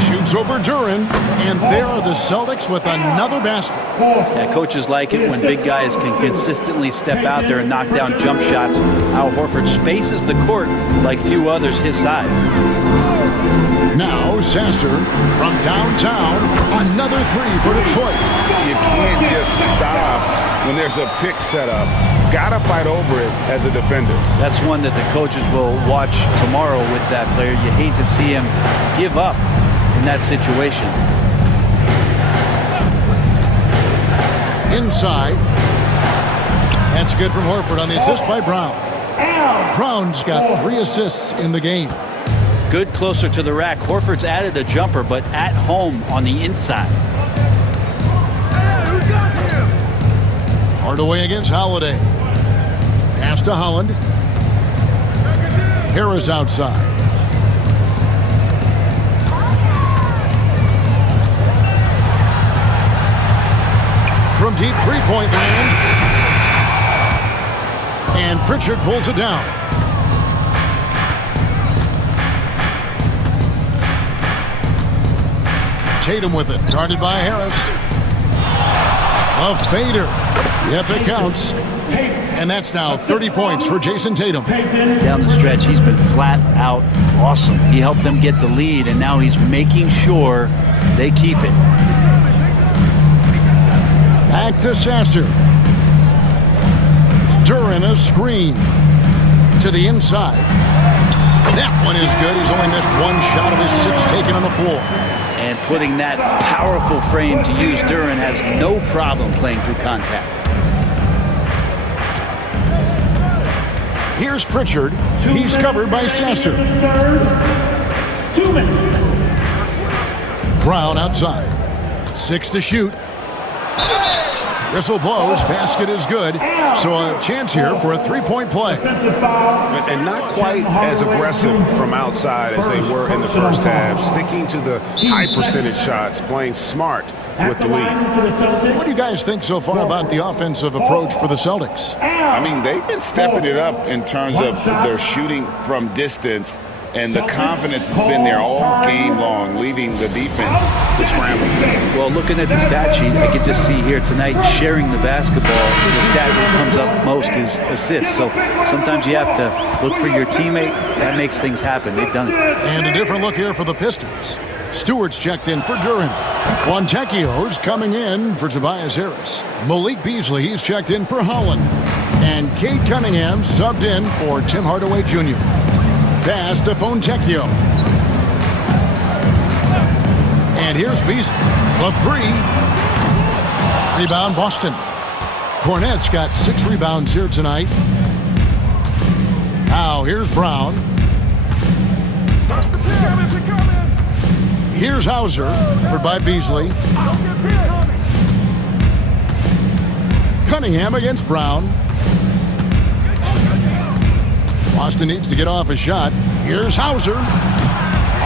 Shoots over Duren. And there are the Celtics with another basket. Yeah, coaches like it when big guys can consistently step out there and knock down jump shots. Al Horford spaces the court like few others his size. Now Sasser from downtown. Another 3 for Detroit. You can't just stop when there's a pick set up. Gotta fight over it as a defender. That's one that the coaches will watch tomorrow with that player. You hate to see him give up in that situation. Inside. That's good from Horford on the assist by Brown. Brown's got 3 assists in the game. Good closer to the rack. Horford's added a jumper, but at home on the inside. Hardaway against Holiday. Pass to Holland. Harris outside. From deep three-point land. And Pritchard pulls it down. Tatum with it. Guarded by Harris. A fader. Yep, it counts. And that's now 30 points for Jason Tatum. Down the stretch, he's been flat out awesome. He helped them get the lead, and now he's making sure they keep it. Back to Sasser. Duren a screen. To the inside. That one is good. He's only missed 1 shot of his 6 taken on the floor. And putting that powerful frame to use, Duren has no problem playing through contact. Here's Pritchard. He's covered by Sasser. 2 minutes. Brown outside. 6 to shoot. Whistle blows. Basket is good. So a chance here for a 3-point play. And not quite as aggressive from outside as they were in the first half. Sticking to the high percentage shots. Playing smart with the lead. What do you guys think so far about the offensive approach for the Celtics? I mean, they've been stepping it up in terms of their shooting from distance, and the confidence has been there all game long, leaving the defense to scramble. Well, looking at the stat sheet, I could just see here tonight sharing the basketball. The stat that comes up most is assists. So sometimes you have to look for your teammate. That makes things happen. They've done it. And a different look here for the Pistons. Stewart's checked in for Duren. Fontecchio's coming in for Tobias Harris. Malik Beasley, he's checked in for Holland. And Cade Cunningham subbed in for Tim Hardaway Jr. Pass to Fontecchio. And here's Beasley. The 3. Rebound Boston. Cornette's got 6 rebounds here tonight. Now here's Brown. Here's Hauser, covered by Beasley. Cunningham against Brown. Boston needs to get off a shot. Here's Hauser.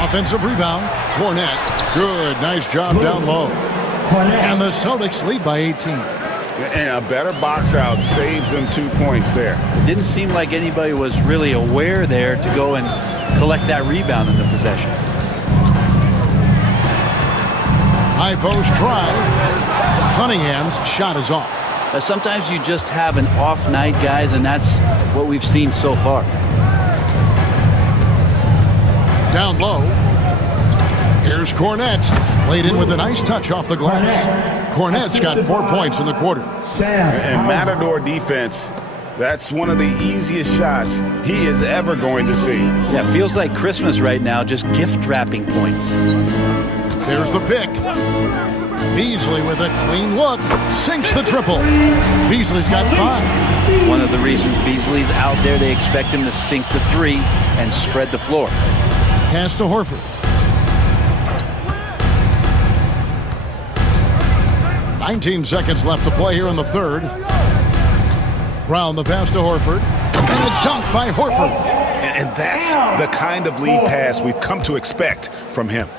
Offensive rebound. Cornette. Good. Nice job down low. And the Celtics lead by 18. And a better box out saves them 2 points there. It didn't seem like anybody was really aware there to go and collect that rebound in the possession. High post try. Cunningham's shot is off. But sometimes you just have an off night, guys, and that's what we've seen so far. Down low. Here's Cornette. Laid in with a nice touch off the glass. Cornette's got 4 points in the quarter. And Matador defense, that's one of the easiest shots he is ever going to see. Yeah, feels like Christmas right now, just gift wrapping points. There's the pick. Beasley with a clean look. Sinks the triple. Beasley's got 5. One of the reasons Beasley's out there, they expect him to sink the 3 and spread the floor. Pass to Horford. .19 seconds left to play here in the third. Brown the pass to Horford. And a dunk by Horford. And that's the kind of lead pass we've come to expect from him.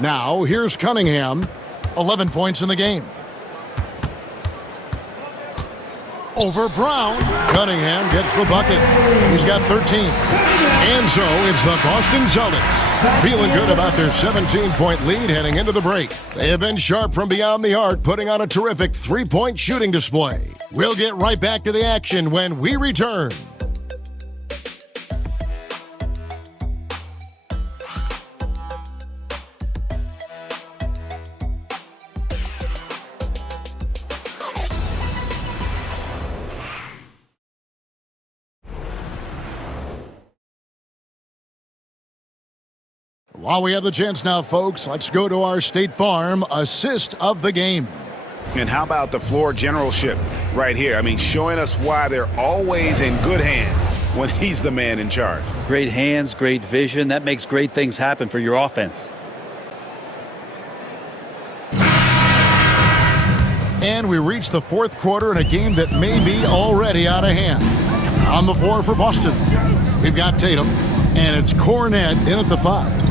Now, here's Cunningham. 11 points in the game. Over Brown. Cunningham gets the bucket. He's got 13. And so it's the Boston Celtics feeling good about their 17-point lead heading into the break. They have been sharp from beyond the arc, putting on a terrific three-point shooting display. We'll get right back to the action when we return. While we have the chance now, folks, let's go to our State Farm assist of the game. And how about the floor generalship right here? I mean, showing us why they're always in good hands when he's the man in charge. Great hands, great vision. That makes great things happen for your offense. And we reach the fourth quarter in a game that may be already out of hand. On the floor for Boston, we've got Tatum, and it's Cornet in at the 5.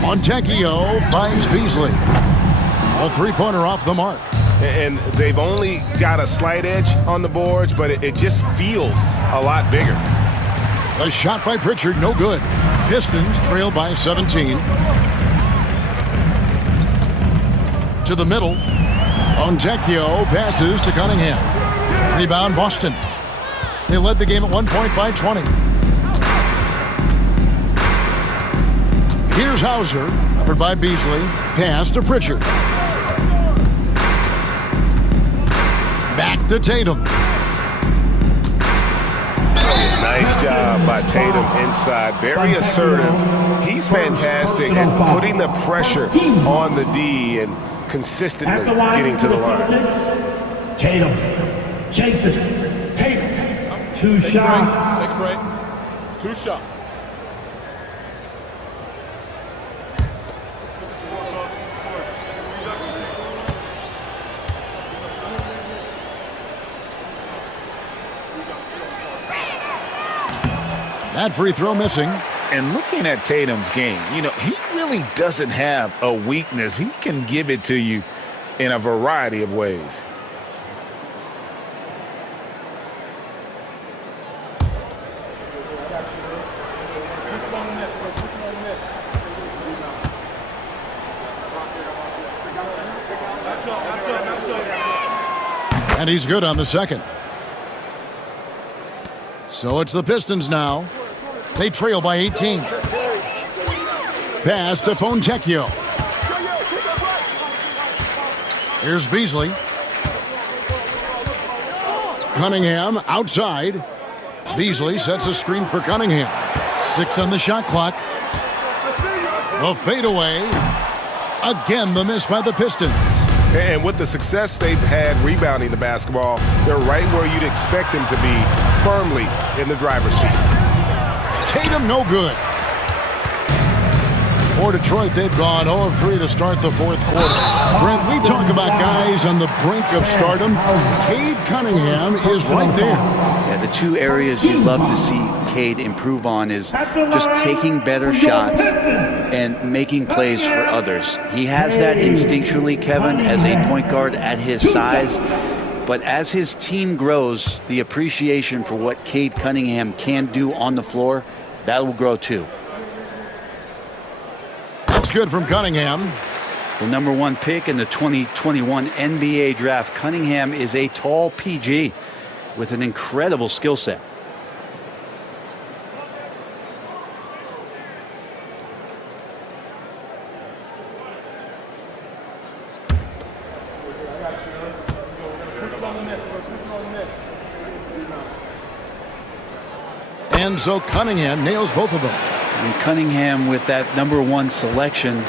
Montecchio finds Beasley. A three-pointer off the mark. And they've only got a slight edge on the boards, but it just feels a lot bigger. A shot by Pritchard, no good. Pistons trail by 17. To the middle. Montecchio passes to Cunningham. Rebound Boston. They led the game at 1 point by 20. Here's Hauser, covered by Beasley. Pass to Pritchard. Back to Tatum. Nice job by Tatum inside. Very assertive. He's fantastic at putting the pressure on the D and consistently getting to the line. Tatum. Jason. Tatum. 2 shots. Take a break. 2 shots. That free throw missing. And looking at Tatum's game, you know, he really doesn't have a weakness. He can give it to you in a variety of ways. And he's good on the second. So it's the Pistons now. They trail by 18. Pass to Fontecchio. Here's Beasley. Cunningham outside. Beasley sets a screen for Cunningham. 6 on the shot clock. A fadeaway. Again, the miss by the Pistons. And with the success they've had rebounding the basketball, they're right where you'd expect them to be, firmly in the driver's seat. Tatum, no good. For Detroit, they've gone 0 of 3 to start the fourth quarter. Brent, we talk about guys on the brink of stardom. Cade Cunningham is right there. Yeah, the 2 areas you love to see Cade improve on is just taking better shots and making plays for others. He has that instinctually, Kevin, as a point guard at his size. But as his team grows, the appreciation for what Cade Cunningham can do on the floor, that will grow too. That's good from Cunningham. The number 1 pick in the 2021 NBA draft, Cunningham is a tall PG with an incredible skill set. And so Cunningham nails both of them. And Cunningham with that number 1 selection,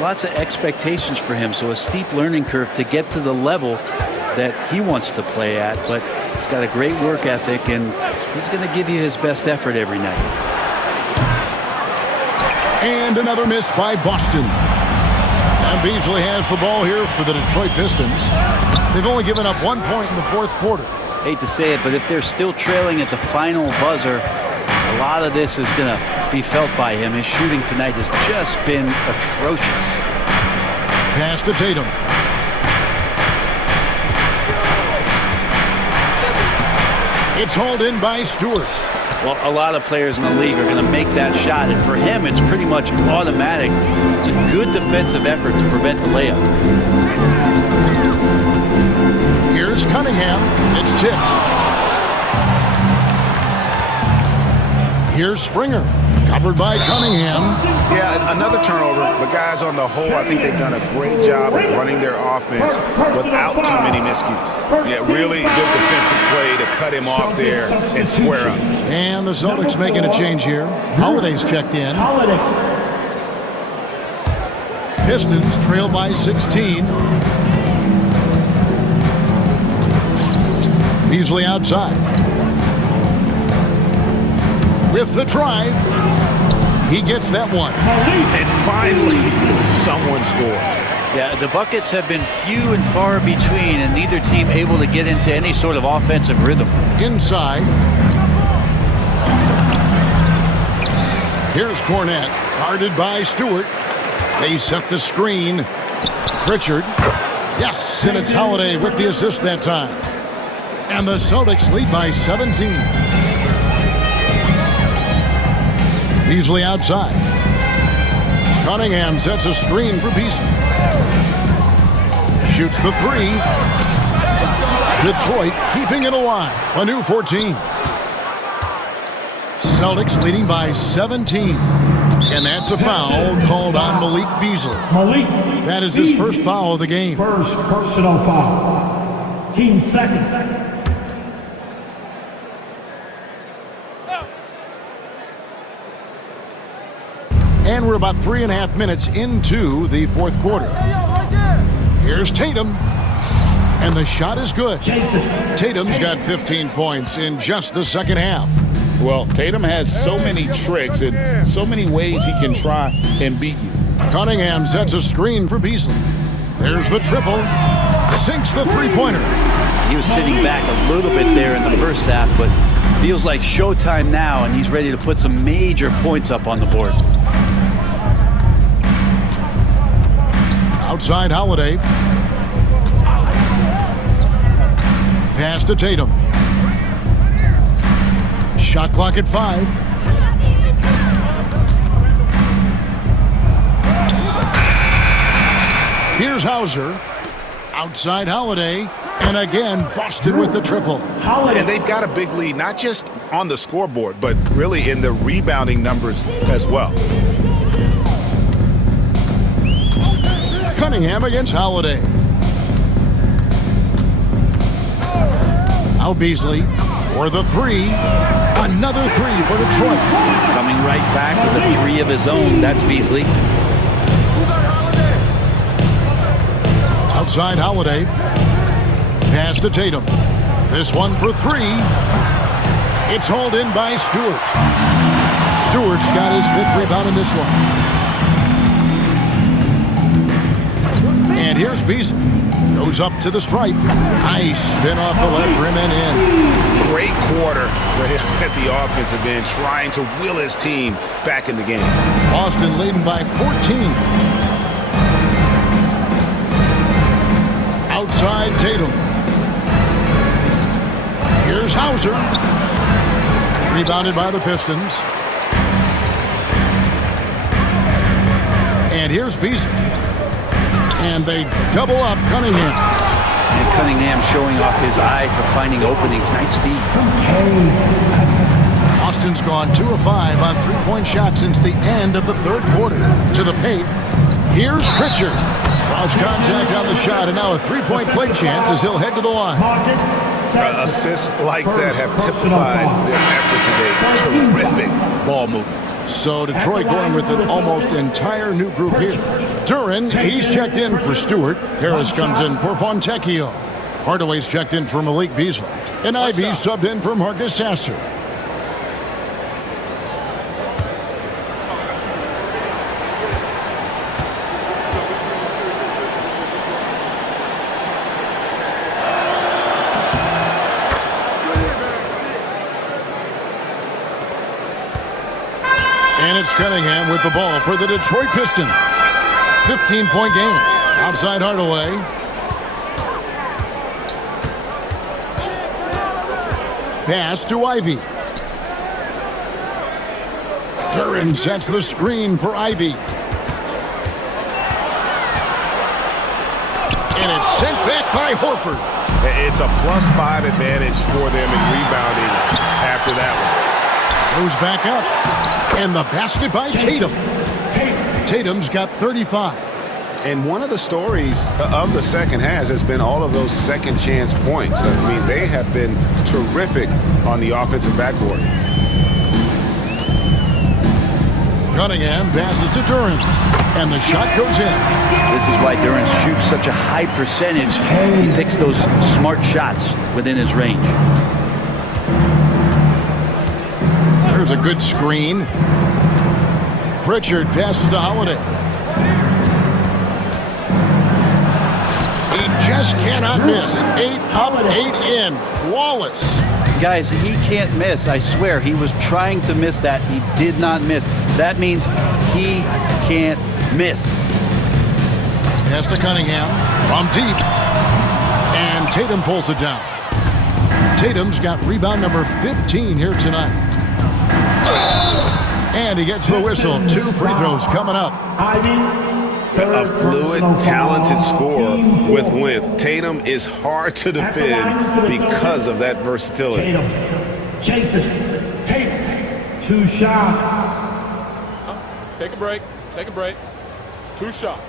lots of expectations for him. So a steep learning curve to get to the level that he wants to play at. But he's got a great work ethic, and he's going to give you his best effort every night. And another miss by Boston. And Beasley has the ball here for the Detroit Pistons. They've only given up 1 point in the fourth quarter. Hate to say it, but if they're still trailing at the final buzzer, a lot of this is going to be felt by him. His shooting tonight has just been atrocious. Pass to Tatum. It's hauled in by Stewart. Well, a lot of players in the league are going to make that shot, and for him, it's pretty much automatic. It's a good defensive effort to prevent the layup. Here's Cunningham. It's tipped. Here's Springer. Covered by Cunningham. Yeah, another turnover, but guys, on the whole, I think they've done a great job of running their offense without too many miscues. Yeah, really good defensive play to cut him off there and square up. And the Celtics making a change here. Holiday's checked in. Pistons trail by 16. Beasley outside. With the drive. He gets that one. And finally, someone scores. Yeah, the buckets have been few and far between, and neither team able to get into any sort of offensive rhythm. Inside. Here's Cornette, guarded by Stewart. They set the screen. Pritchard. Yes, and it's Holiday with the assist that time. And the Celtics lead by 17. Beasley outside. Cunningham sets a screen for Beasley. Shoots the three. Detroit keeping it alive. A new 14. Celtics leading by 17. And that's a foul called on Malik Beasley. That is his first foul of the game. First personal foul. Team second. And we're about 3.5 minutes into the fourth quarter. Here's Tatum. And the shot is good. Tatum's got 15 points in just the second half. Well, Tatum has so many tricks and so many ways he can try and beat you. Cunningham sets a screen for Beasley. There's the triple. Sinks the three-pointer. He was sitting back a little bit there in the first half, but feels like showtime now, and he's ready to put some major points up on the board. Outside Holiday. Pass to Tatum. Shot clock at 5. Here's Hauser. Outside Holiday. And again, Boston with the triple. And they've got a big lead, not just on the scoreboard, but really in the rebounding numbers as well. Cunningham against Holiday. Out Beasley for the three. Another three for Detroit. Coming right back with a three of his own. That's Beasley. Outside Holiday. Pass to Tatum. This one for three. It's hauled in by Stewart. Stewart's got his 5th rebound in this one. And here's Beasley. Goes up to the stripe. Nice spin off the left rim and in. Great quarter for him at the offensive end, trying to will his team back in the game. Boston leading by 14. Outside Tatum. Here's Hauser. Rebounded by the Pistons. And here's Beasley. And they double up Cunningham. And Cunningham showing off his eye for finding openings. Nice feed. Boston's gone 2 of 5 on three-point shots since the end of the third quarter. To the paint. Here's Pritchard. Draws contact on the shot, and now a three-point play chance as he'll head to the line. Assists like that have typified their effort today. Terrific ball movement. So Detroit going with an almost entire new group here. Duran, he's checked in for Stewart. Harris comes in for Fontecchio. Hardaway's checked in for Malik Beasley. And Ivy subbed in for Marcus Sasser. And it's Cunningham with the ball for the Detroit Pistons. 15-point game. Outside Hardaway. Pass to Ivy. Duren sets the screen for Ivy. And it's sent back by Horford. It's a +5 advantage for them in rebounding after that one. Goes back up. And the basket by Tatum. Tatum's got 35. And one of the stories of the second half has been all of those second chance points. I mean, they have been terrific on the offensive backboard. Cunningham passes to Duren. And the shot goes in. This is why Duren shoots such a high percentage. He picks those smart shots within his range. There's a good screen. Pritchard passes to Holiday. He just cannot miss. 8 up, 8 in. Flawless. Guys, he can't miss. I swear, he was trying to miss that. He did not miss. That means he can't miss. Pass to Cunningham from deep. And Tatum pulls it down. Tatum's got rebound number 15 here tonight. And he gets the whistle. 2 free throws coming up. A fluid, talented scorer with length. Tatum is hard to defend because of that versatility. Jason Tatum, 2 shots. Take a break. Take a break. 2 shots.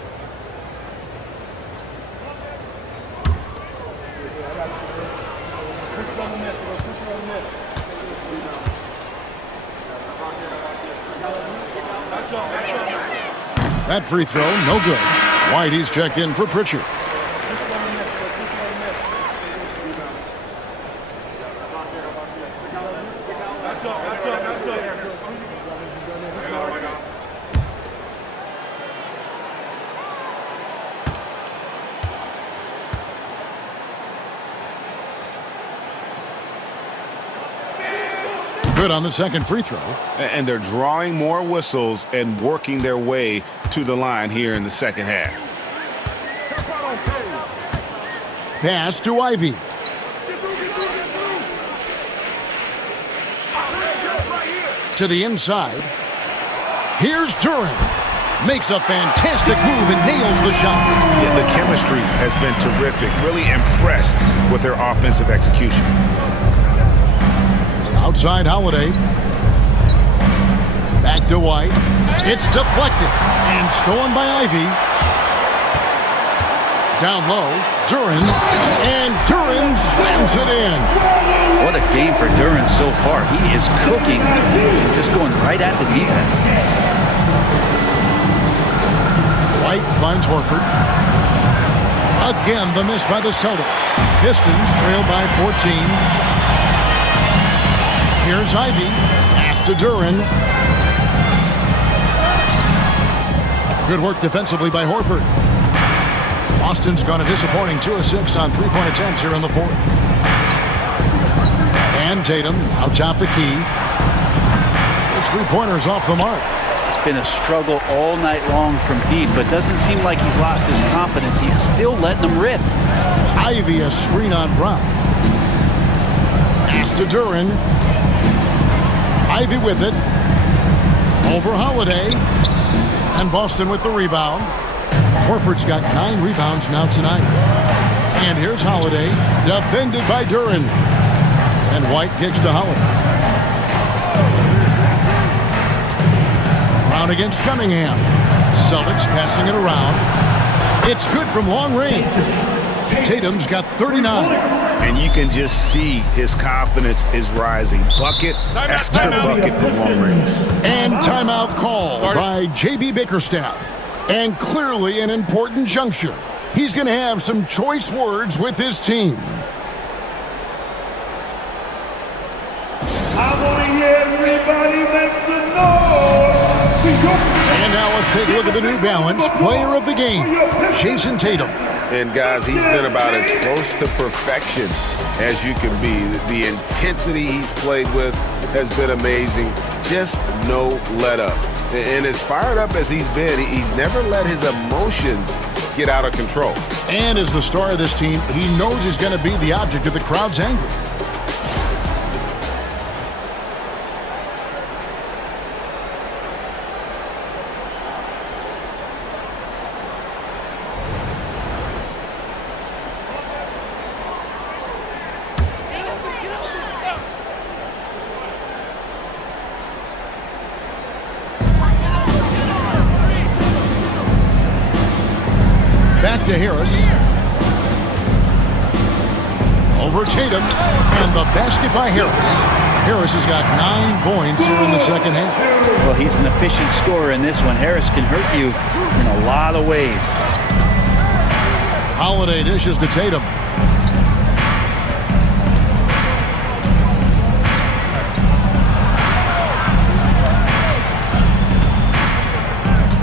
That free throw, no good. Whitey's checked in for Pritchard. Good on the second free throw. And they're drawing more whistles and working their way to the line here in the second half. Pass to Ivy. To the inside. Here's Duren. Makes a fantastic move and nails the shot. Yeah, the chemistry has been terrific. Really impressed with their offensive execution. Outside Holiday. Back to White. It's deflected and stolen by Ivy. Down low, Duren, and Duren slams it in. What a game for Duren so far. He is cooking, just going right at the defense. White finds Horford. Again, the miss by the Celtics. Pistons trail by 14. Here's Ivy. Pass to Duren. Good work defensively by Horford. Boston's gone a disappointing 2 of 6 on 3-point attempts here in the 4th. And Tatum out top the key. His 3-pointers off the mark. It's been a struggle all night long from deep, but doesn't seem like he's lost his confidence. He's still letting them rip. Ivy a screen on Brown. Pass to Duren. Ivy with it. Over Holiday. And Boston with the rebound. Horford's got 9 rebounds now tonight. And here's Holiday. Defended by Duren. And White kicks to Holiday. Brown against Cunningham. Celtics passing it around. It's good from long range. Tatum's got 39. And you can just see his confidence is rising. Bucket after bucket from long range. And timeout call by J.B. Bickerstaff. And clearly an important juncture. He's going to have some choice words with his team. I want to hear everybody make some noise. And now let's take a look at the New Balance player of the game, Jason Tatum. And guys, he's been about as close to perfection as you can be. The intensity he's played with has been amazing. just no let up. And as fired up as he's been, he's never let his emotions get out of control. And as the star of this team, he knows he's going to be the object of the crowd's anger. Back to Harris. Over Tatum. And the basket by Harris. Harris has got 9 points here in the second half. Well, he's an efficient scorer in this one. Harris can hurt you in a lot of ways. Holiday dishes to Tatum.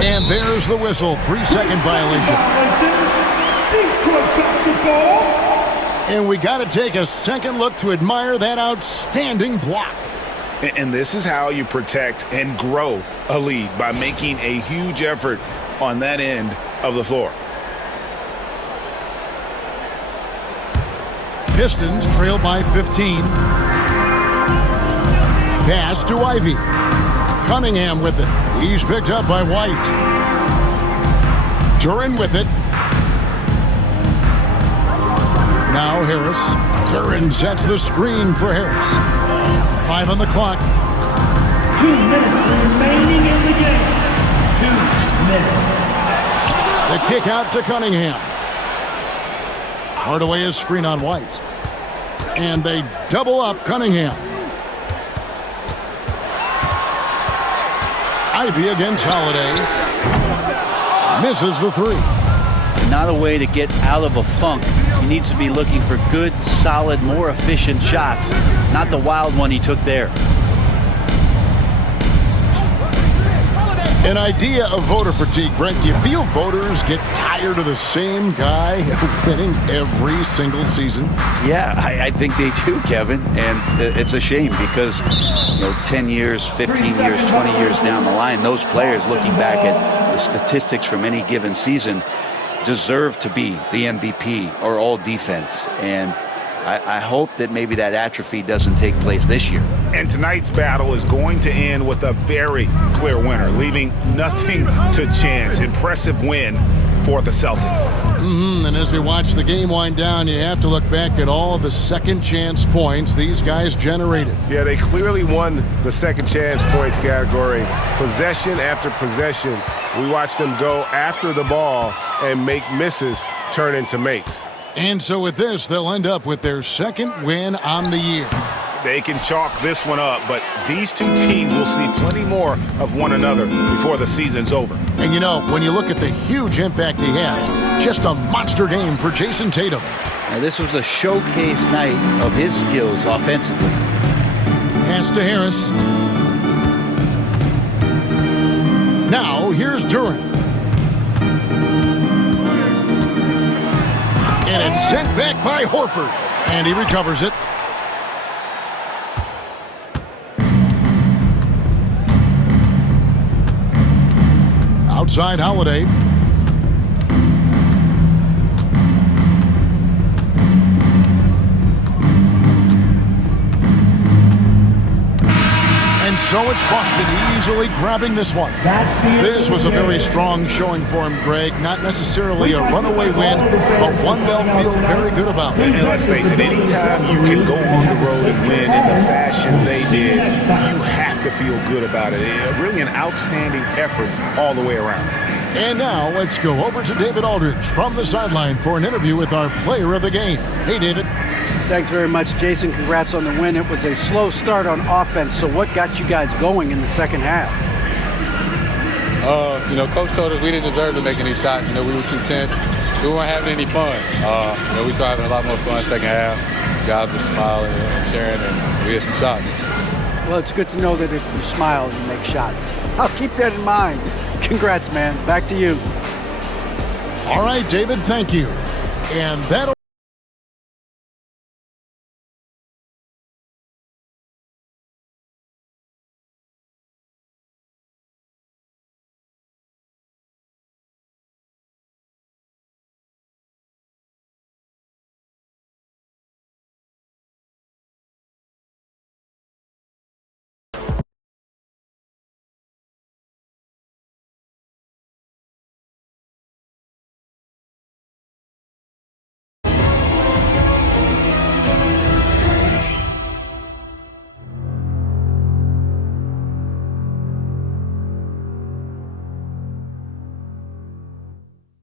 And there's the whistle. 3-second violation. And we got to take a second look to admire that outstanding block. And this is how you protect and grow a lead, by making a huge effort on that end of the floor. Pistons trail by 15. Pass to Ivy. Cunningham with it. He's picked up by White. Duren with it. Now Harris. Duren sets the screen for Harris. 5 on the clock. 2 minutes remaining in the game. 2 minutes. The kick out to Cunningham. Hardaway is screen on White. And they double up Cunningham. Ivy against Holiday. Misses the 3. Not a way to get out of a funk. He needs to be looking for good, solid, more efficient shots. Not the wild one he took there. An idea of voter fatigue, Brent. Do you feel voters get tired of the same guy winning every single season? Yeah, I think they do, Kevin. And it's a shame because, 10 years, 15 years, 20 years down the line, those players, looking back at the statistics from any given season, deserve to be the MVP or all defense. And I hope that maybe that atrophy doesn't take place this year. And tonight's battle is going to end with a very clear winner, leaving nothing to chance. Impressive win for the Celtics. And as we watch the game wind down, you have to look back at all the second chance points these guys generated. Yeah, they clearly won the second chance points category. Possession after possession, we watched them go after the ball and make misses turn into makes. And so with this, they'll end up with their second win on the year. They can chalk this one up, but these two teams will see plenty more of one another before the season's over. And when you look at the huge impact he had, just a monster game for Jason Tatum. Now, this was a showcase night of his skills offensively. Pass to Harris. Now, here's Duren. And it's sent back by Horford. And he recovers it. Outside Holiday. And so it's Boston easily grabbing this one. This was a very strong showing for him, Greg. Not necessarily a runaway win, but one they'll feel very good about. And let's face it, anytime you can go on the road and win in the fashion they did, you have to feel good about it. Really an outstanding effort all the way around. And now let's go over to David Aldridge from the sideline for an interview with our player of the game. Hey, David. Thanks very much, Jason. Congrats on the win. It was a slow start on offense, so what got you guys going in the second half? Coach told us we didn't deserve to make any shots. We were too tense. We weren't having any fun. We started having a lot more fun second half. Guys were smiling and cheering, and we had some shots. Well, it's good to know that if you smile, you make shots. I'll keep that in mind. Congrats, man. Back to you. All right, David, thank you. And that'll